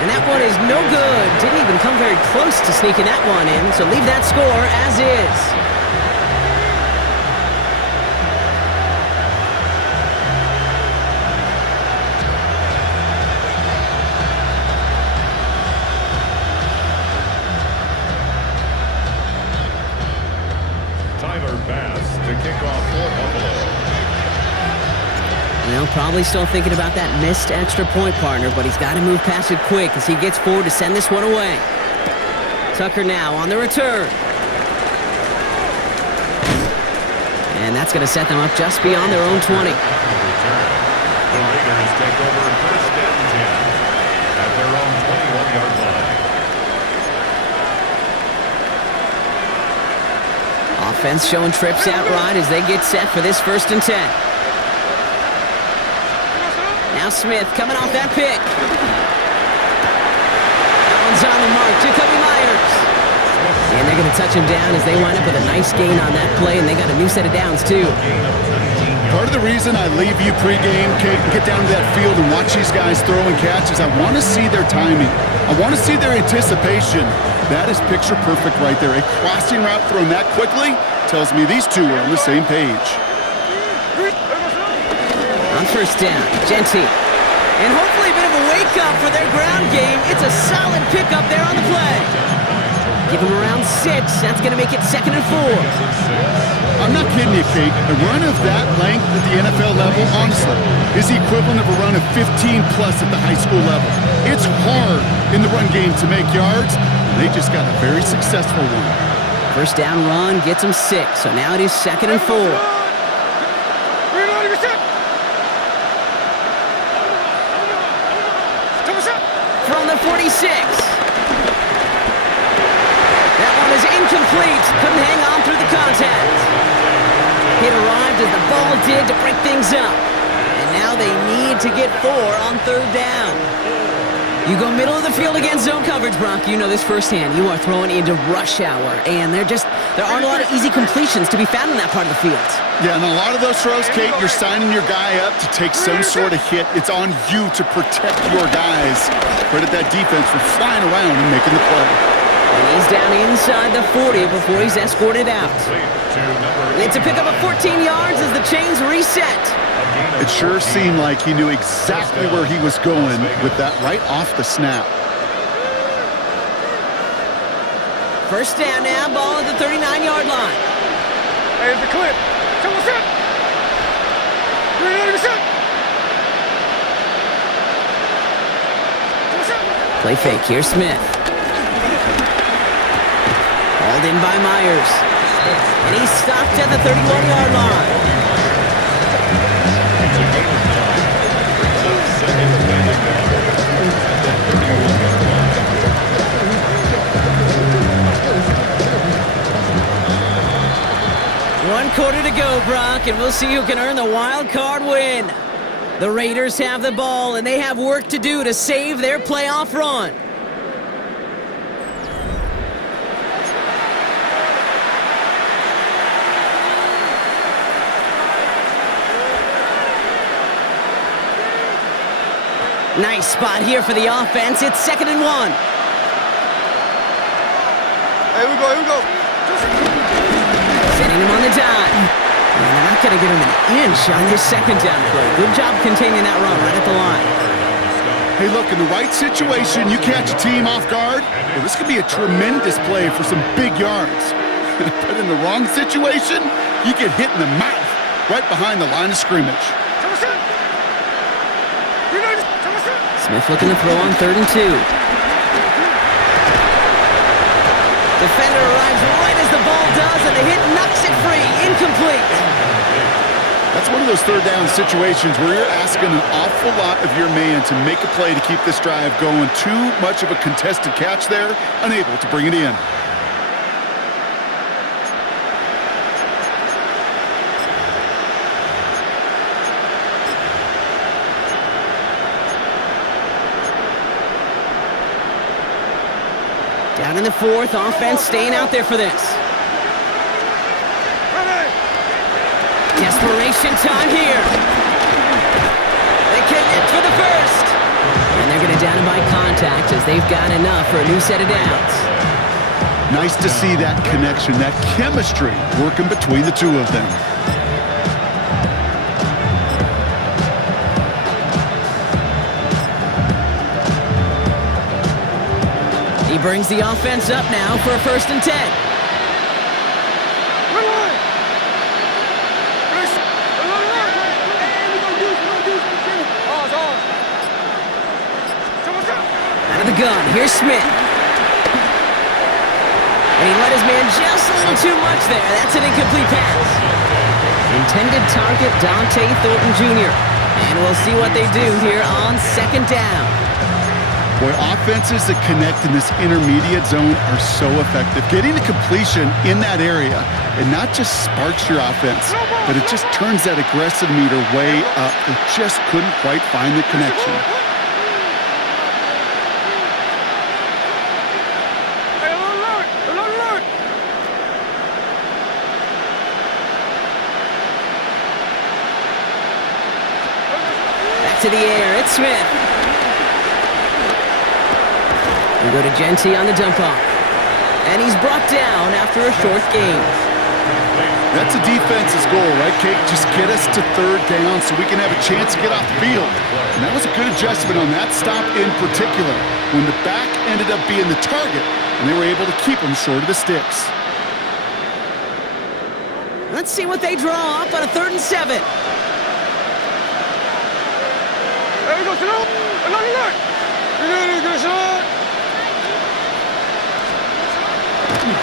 And that one is no good. Didn't even come very close to sneaking that one in, so leave that score as is. Probably still thinking about that missed extra point, partner, but he's got to move past it quick as he gets forward to send this one away. Tucker now on the return. And that's going to set them up just beyond their own 20. The Raiders take over 1st and 10 at their own 21-yard line. Offense showing trips out right as they get set for this 1st and 10. Now Smith coming off that pick. That one's on the mark. Jacoby Myers. And they're going to touch him down as they wind up with a nice gain on that play, and they got a new set of downs, too. Part of the reason I leave you pregame, Kate, and get down to that field and watch these guys throw and catch is I want to see their timing. I want to see their anticipation. That is picture perfect right there. A crossing route thrown that quickly tells me these two are on the same page. On first down, Genty. And hopefully a bit of a wake-up for their ground game. It's a solid pickup there on the play. Give him around 6. That's going to make it 2nd and 4. I'm not kidding you, Kate. A run of that length at the NFL level, honestly, is the equivalent of a run of 15-plus at the high school level. It's hard in the run game to make yards, and they just got a very successful one. First down run gets him 6, so now it is 2nd and 4. From the 46. That one is incomplete. Couldn't hang on through the contact. It arrived as the ball did to break things up. And now they need to get 4 on 3rd down. You go middle of the field against zone coverage, Brock. You know this firsthand. You are throwing into rush hour, and there aren't a lot of easy completions to be found in that part of the field. Yeah, and a lot of those throws, Kate, you're signing your guy up to take some sort of hit. It's on you to protect your guys. Credit that defense for flying around and making the play. And he's down inside the 40 before he's escorted out. It's a pickup of 14 yards as the chains reset. It sure seemed like he knew exactly where he was going with that right off the snap. First down now, ball at the 39-yard line. Hey, it's a clip. Someone set. 390%. Play fake. Here's Smith. Hauled in by Myers. And he's stopped at the 31-yard line. One quarter to go, Brock, and we'll see who can earn the wild card win. The Raiders have the ball, and they have work to do to save their playoff run. Nice spot here for the offense. It's 2nd and 1. Here we go. Setting him on the dime. And they're not going to get him an inch on this 2nd down play. Good job containing that run right at the line. Hey, look, in the right situation, you catch a team off guard. Well, this could be a tremendous play for some big yards. But in the wrong situation, you get hit in the mouth right behind the line of scrimmage. Smith looking to throw on 3rd and 2. Defender arrives right as the ball does, and the hit knocks it free. Incomplete. That's one of those 3rd down situations where you're asking an awful lot of your man to make a play to keep this drive going. Too much of a contested catch there, unable to bring it in. Down in the 4th, offense staying out there for this. Desperation time here. They connect for the first. And they're going to down him by contact as they've got enough for a new set of downs. Nice to see that connection, that chemistry working between the two of them. He brings the offense up now for a 1st and 10. Out of the gun, here's Smith. And he let his man just a little too much there. That's an incomplete pass. Intended target, Dante Thornton Jr. And we'll see what they do here on 2nd down. Boy, offenses that connect in this intermediate zone are so effective. Getting the completion in that area, it not just sparks your offense, but it just turns that aggressive meter way up. They just couldn't quite find the connection. To the air, it's Smith. We go to Genty on the dump-off. And he's brought down after a short gain. That's a defense's goal, right, Kate? Just get us to third down so we can have a chance to get off the field. And that was a good adjustment on that stop in particular, when the back ended up being the target, and they were able to keep him short of the sticks. Let's see what they draw up on a 3rd and 7.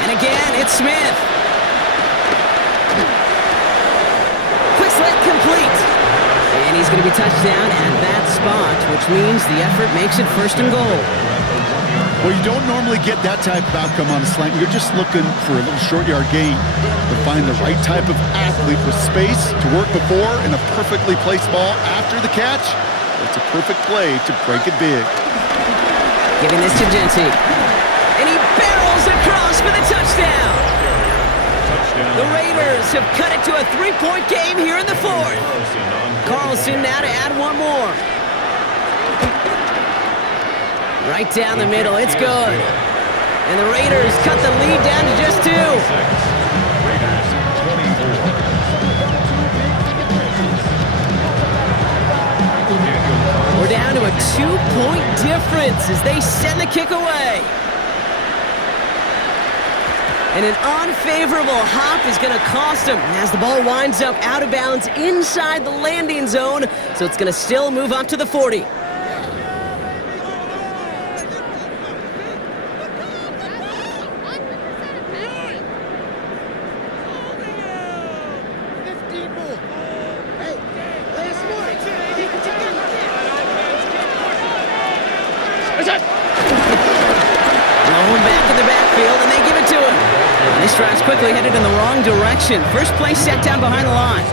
And again, it's Smith. Quick slant complete. And he's going to be touched down at that spot, which means the effort makes it 1st and goal. Well, you don't normally get that type of outcome on a slant. You're just looking for a little short yard gain. To find the right type of athlete with space to work before and a perfectly placed ball after the catch. It's a perfect play to break it big. Giving this to Genty. And he barrels across for the touchdown. The Raiders have cut it to a 3-point game here in the 4th. Carlson now to add one more. Right down the middle, it's good. And the Raiders cut the lead down to just 2. We're down to a 2-point difference as they send the kick away. And an unfavorable hop is going to cost them as the ball winds up out of bounds inside the landing zone. So it's going to still move up to the 40. Quickly headed in the wrong direction. First play set down behind the line.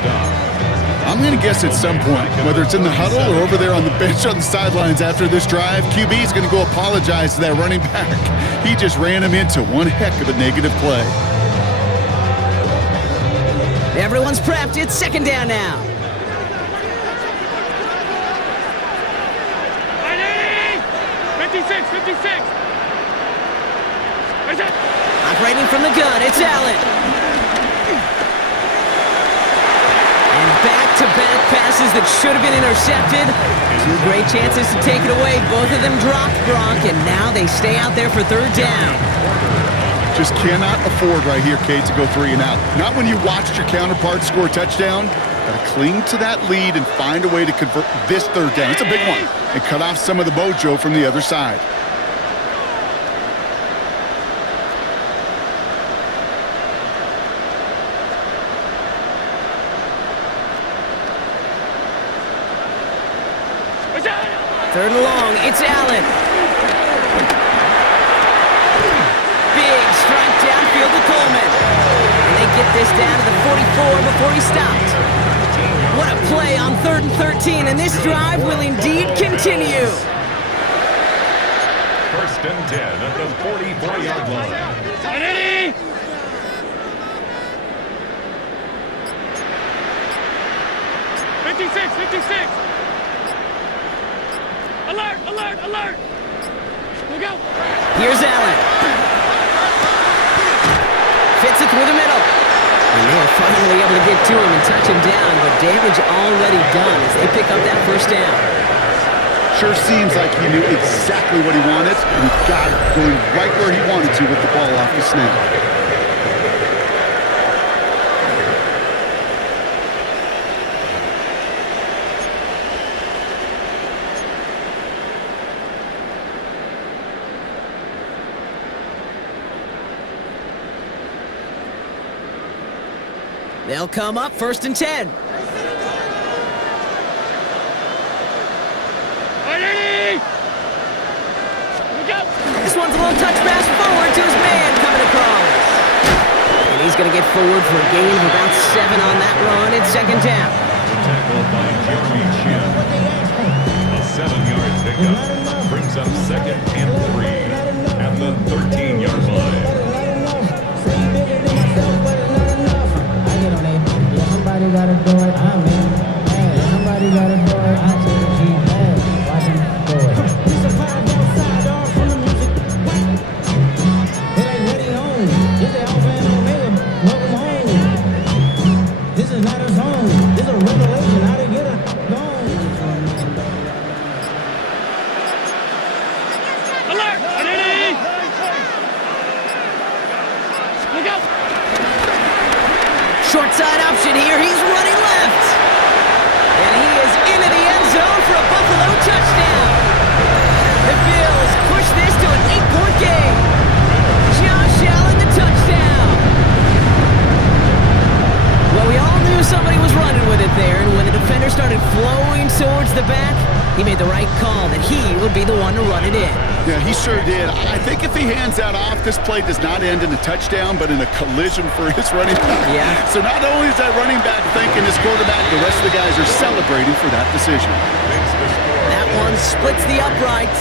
I'm going to guess at some point, whether it's in the huddle or over there on the bench on the sidelines after this drive, QB is going to go apologize to that running back. He just ran him into one heck of a negative play. Everyone's prepped. It's 2nd down now. Operating from the gun, it's Allen. And back-to-back passes that should have been intercepted. 2 great chances to take it away. Both of them dropped, Gronk, and now they stay out there for 3rd down. Just cannot afford right here, Kate, to go 3 and out. Not when you watched your counterpart score a touchdown. Got to cling to that lead and find a way to convert this 3rd down. It's a big one. And cut off some of the mojo from the other side. Third and long, it's Allen. Big strike downfield to Coleman. And they get this down to the 44 before he stopped. What a play on 3rd and 13, and this drive will indeed continue. 1st and 10 at the 44-yard line. Ready? '56. Alert! Look out! Here's Allen. Fits it through the middle. And they are finally able to get to him and touch him down, but damage already done as they pick up that 1st down. Sure seems like he knew exactly what he wanted, and he got it going right where he wanted to with the ball off the snap. They'll come up 1st and 10. Ready? runs a little touch pass forward to his man coming across. And he's going to get forward for a gain of about 7 on that run. It's second down. Tackled by Jeremy Chin. A 7-yard pickup brings up second and 3 at the 13-yard line. Somebody gotta do it, I'm in. Hey, somebody gotta do it, I say G. Hey, watch him do it. He's a vibe outside, all from the music. It ain't ready home. This is Alpha and Omega. Welcome home. This is not a song. This is a revelation. How to get it gone. Alert! Ready! Look out! Short side option here. He's running left. And he is into the end zone for a Buffalo touchdown. The Bills push this to an 8-point game. Josh Allen, the touchdown. Well, we all knew somebody was running with it there, and when the defender started flowing towards the back, he made the right call that he would be the one to run it in. Yeah, he sure did. I think if he hands that off, this play does not end in a touchdown, but in a collision for his running back. Yeah. So not only is that running back thanking his quarterback, the rest of the guys are celebrating for that decision. That one splits the uprights.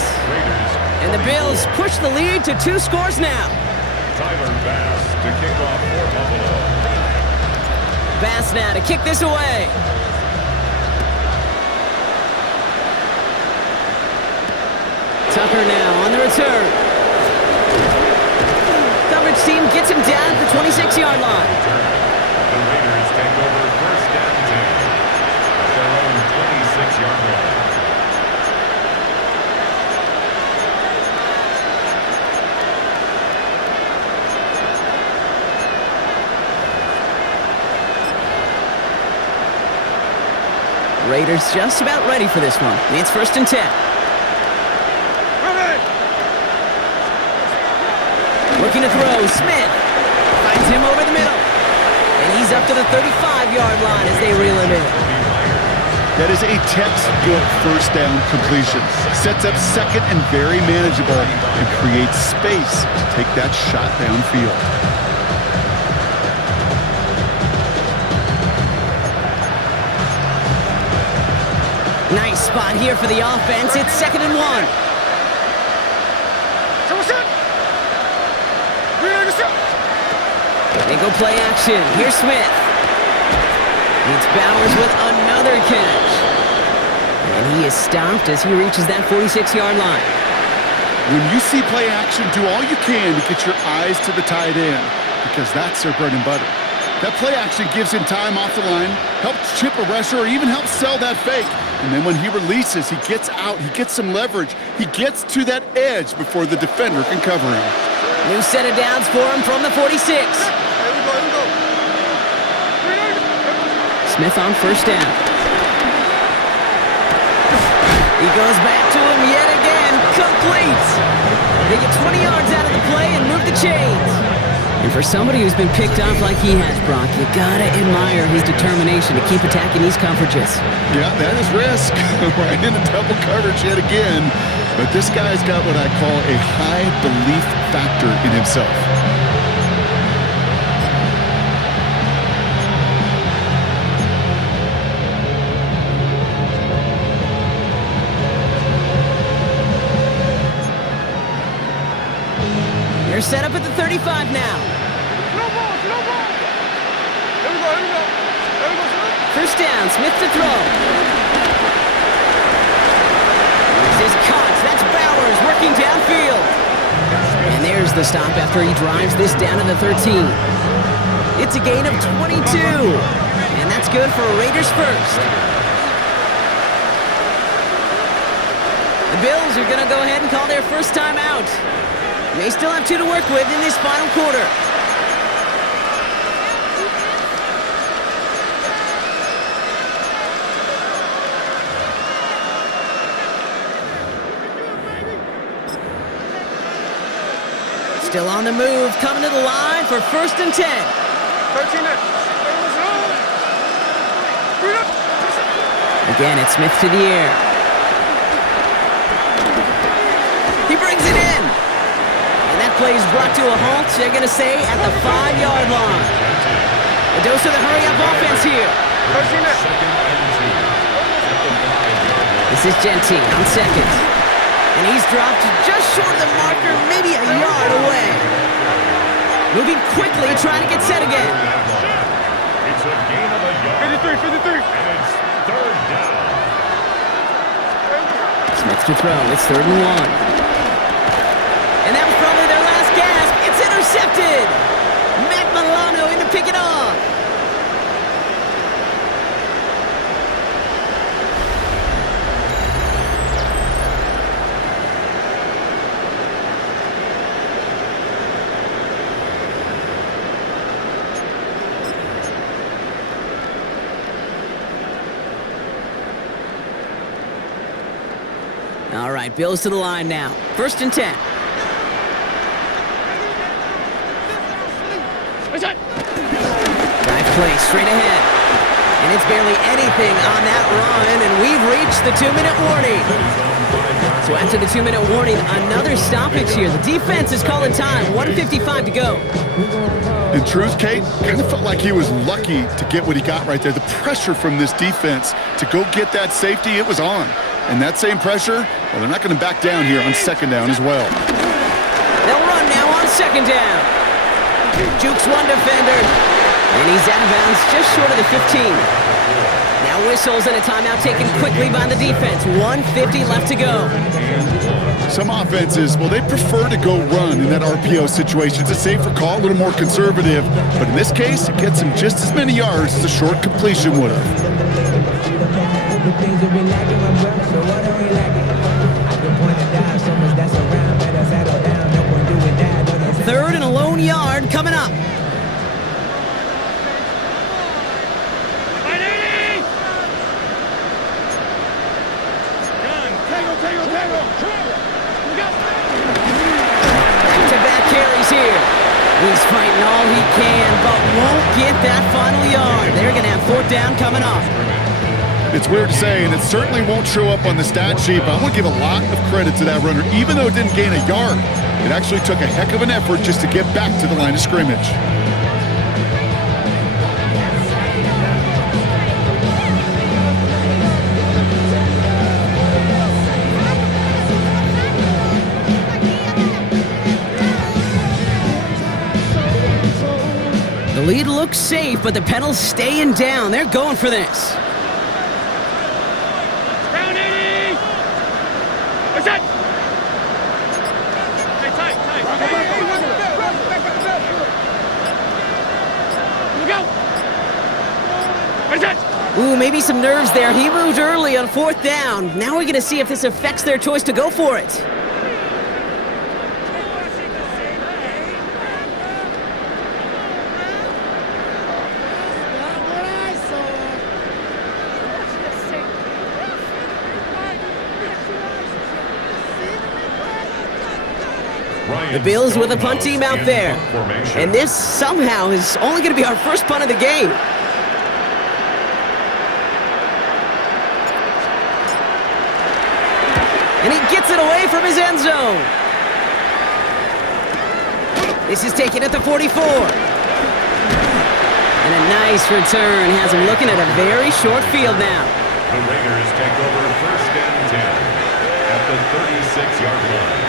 And the Bills push the lead to 2 scores now. Tyler Bass to kick off for Buffalo. Bass now to kick this away. Tucker now on the return. Coverage team gets him down at the 26-yard line. The Raiders take over first down 10 at their own 26-yard line. Raiders just about ready for this one. It's first and 10. Looking to throw, Smith finds him over the middle. And he's up to the 35-yard line as they reel him in. That is a textbook first down completion. Sets up second and very manageable and creates space to take that shot downfield. Nice spot here for the offense. It's second and 1. They go play action. Here's Smith. It's Bowers with another catch. And he is stopped as he reaches that 46-yard line. When you see play action, do all you can to get your eyes to the tight end because that's their bread and butter. That play action gives him time off the line, helps chip a rusher, or even helps sell that fake. And then when he releases, he gets out, he gets some leverage. He gets to that edge before the defender can cover him. New set of downs for him from the 46. Smith on first down. He goes back to him yet again. Complete. They get 20 yards out of the play and move the chains. And for somebody who's been picked off like he has, Brock, you gotta admire his determination to keep attacking these coverages. Yeah, that is risk. Right into double coverage yet again. But this guy's got what I call a high belief factor in himself. They're set up at the 35 now. No ball. Here we go. First down, Smith to throw. This is caught. That's Bowers working downfield. And there's the stop after he drives this down to the 13. It's a gain of 22. And that's good for a Raiders first. The Bills are going to go ahead and call their first time out. They still have 2 to work with in this final quarter. Still on the move, coming to the line for first and 10. 13 it. Again, it's Smith to the air. He brings it in. play is brought to a halt. They're going to say at the 5-yard line. A dose of the hurry-up offense here. This is Gentine on second. And he's dropped just short of the marker, maybe a yard away. Moving quickly, trying to get set again. It's a gain of a yard. 53. And it's third down. Smith to throw. It's 3rd and 1. And that was probably their last gasp. It's intercepted. Matt Milano in to pick it off. All right, Bills to the line now. 1st and 10. Drive play straight ahead. And it's barely anything on that run, and we've reached the 2-minute warning. So after the 2-minute warning, another stoppage here. The defense is calling time. 1:55 to go. In truth, Kate, kind of felt like he was lucky to get what he got right there. The pressure from this defense to go get that safety, it was on. And that same pressure, well, they're not going to back down here on 2nd down as well. They'll run now on 2nd down. Jukes one defender, and he's out of bounds just short of the 15. Now whistles and a timeout taken quickly by the defense. 1:50 left to go. Some offenses, well, they prefer to go run in that RPO situation. It's a safer call, a little more conservative. But in this case, it gets him just as many yards as a short completion would have. The things that we lacking, my brother, so what are we lacking? I can point it down, so much that's around, better settle down, no point doing that. 3rd and a lone yard coming up. Back-to-back carries here. He's fighting all he can, but won't get that final yard. They're going to have 4th down coming up. It's weird to say, and it certainly won't show up on the stat sheet, but I want to give a lot of credit to that runner. Even though it didn't gain a yard, it actually took a heck of an effort just to get back to the line of scrimmage. The lead looks safe, but the pedal's staying down. They're going for this. Ooh, maybe some nerves there. He moved early on 4th down. Now we're going to see if this affects their choice to go for it. The Bills with a punt team out there. And this somehow is only going to be our first punt of the game. And he gets it away from his end zone. This is taken at the 44. And a nice return has him looking at a very short field now. The Raiders take over 1st and 10 at the 36-yard line.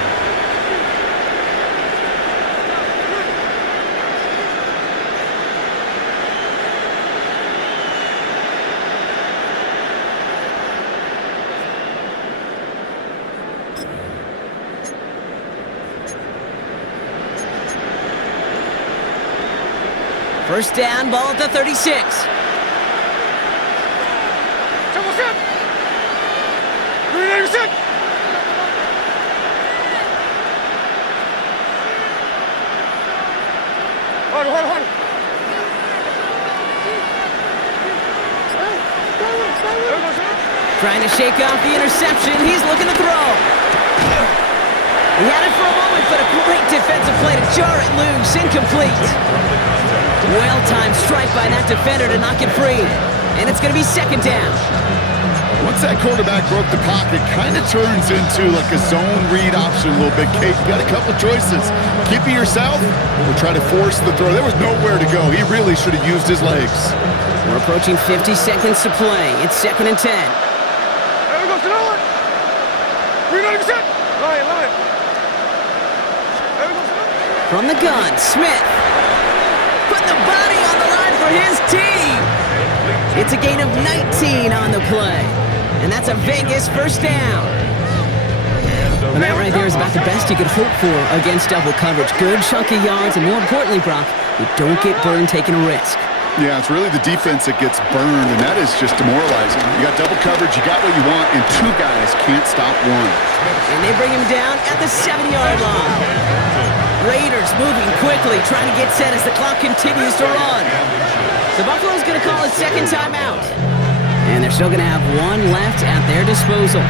First down, ball at the 36. Hold. Trying to shake off the interception. He's looking to throw. He had it for a moment, but a great defensive play to jar it loose. Incomplete. Well-timed strike by that defender to knock it free. And it's going to be 2nd down. Once that quarterback broke the pocket, kind of turns into like a zone read option a little bit. Kate, you got a couple choices. Keep it yourself or try to force the throw. There was nowhere to go. He really should have used his legs. We're approaching 50 seconds to play. It's 2nd and 10. There we go, to Nolan. 390%. Line. There we go, to Nolan. From the gun, Smith. Putting the body on the line for his team. It's a gain of 19 on the play. And that's a Vegas first down. And that right there is about the best you could hope for against double coverage. Good chunky yards, and more importantly, Brock, you don't get burned taking a risk. Yeah, it's really the defense that gets burned, and that is just demoralizing. You got double coverage, you got what you want, and 2 guys can't stop one. And they bring him down at the 7-yard line. Raiders moving quickly, trying to get set as the clock continues to run. So Buffalo's going to call a second timeout. And they're still going to have 1 left at their disposal.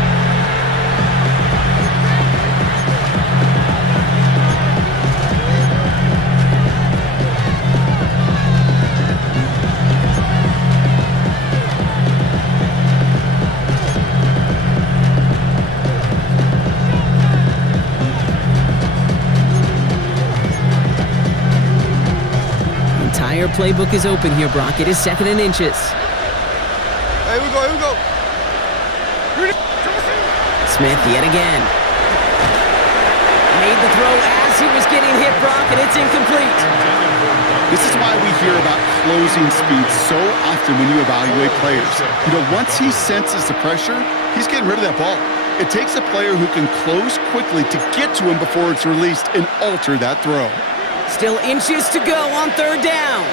Entire playbook is open here, Brock. It is 2nd and inches. Here we go. Smith yet again. Made the throw as he was getting hit, Brock, and it's incomplete. This is why we hear about closing speed so often when you evaluate players. You know, once he senses the pressure, he's getting rid of that ball. It takes a player who can close quickly to get to him before it's released and alter that throw. Still inches to go on 3rd down.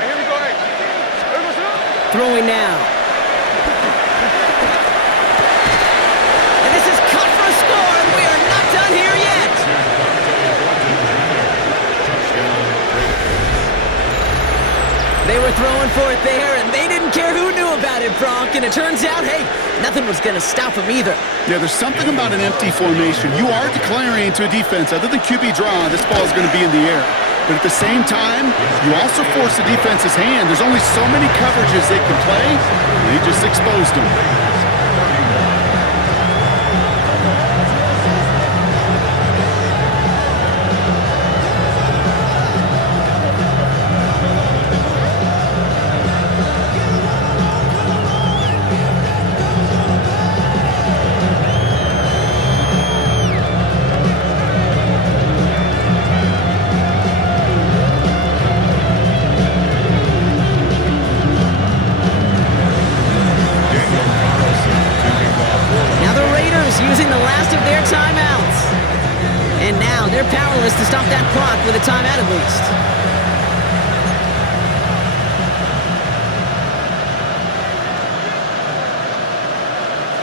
Hey, here we go, hey. There we go, to Nolan. Throwing now. And this is cut for a score, and we are not done here yet. They were throwing for it there, and they didn't care who knew about it, Bronk. And it turns out, hey, nothing was going to stop them either. Yeah, there's something about an empty formation. You are declaring to a defense, other than QB draw, this ball is going to be in the air. But at the same time, you also force the defense's hand. There's only so many coverages they can play. They just exposed them. Using the last of their timeouts. And now they're powerless to stop that clock with a timeout at least.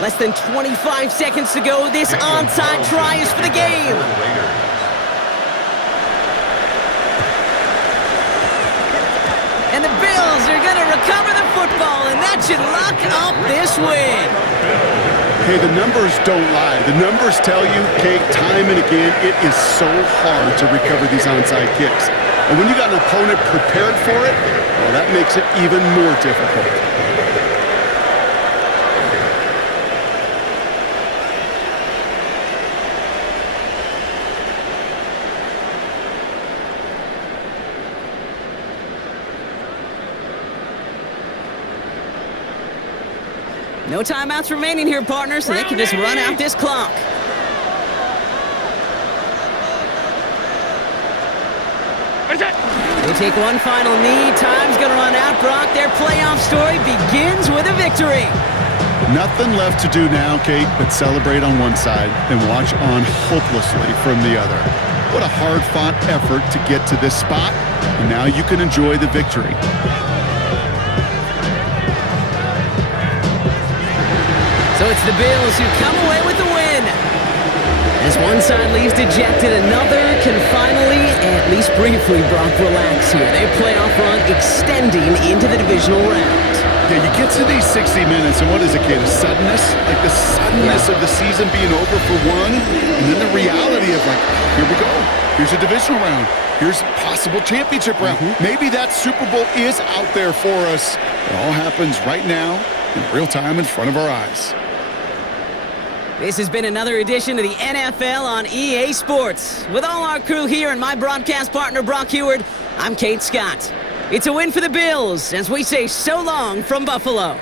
Less than 25 seconds to go. This onside try is for the game. And the Bills are going to recover the football, and that should lock up this win. Hey, the numbers don't lie. The numbers tell you, Kate, time and again, it is so hard to recover these onside kicks. And when you got an opponent prepared for it, well, that makes it even more difficult. No timeouts remaining here, partners, so they can just run out this clock. They take one final knee. Time's going to run out, Brock. Their playoff story begins with a victory. Nothing left to do now, Kate, but celebrate on one side and watch on hopelessly from the other. What a hard-fought effort to get to this spot, and now you can enjoy the victory. So it's the Bills who come away with the win. As one side leaves dejected, another can finally, at least briefly, Brock, relax here. Their playoff run extending into the divisional round. Yeah, you get to these 60 minutes, and what is it, Kate? A suddenness? Like the suddenness of the season being over for one, and then the reality of, like, here we go. Here's a divisional round. Here's a possible championship round. Maybe that Super Bowl is out there for us. It all happens right now in real time in front of our eyes. This has been another edition of the NFL on EA Sports. With all our crew here and my broadcast partner, Brock Heward, I'm Kate Scott. It's a win for the Bills as we say so long from Buffalo.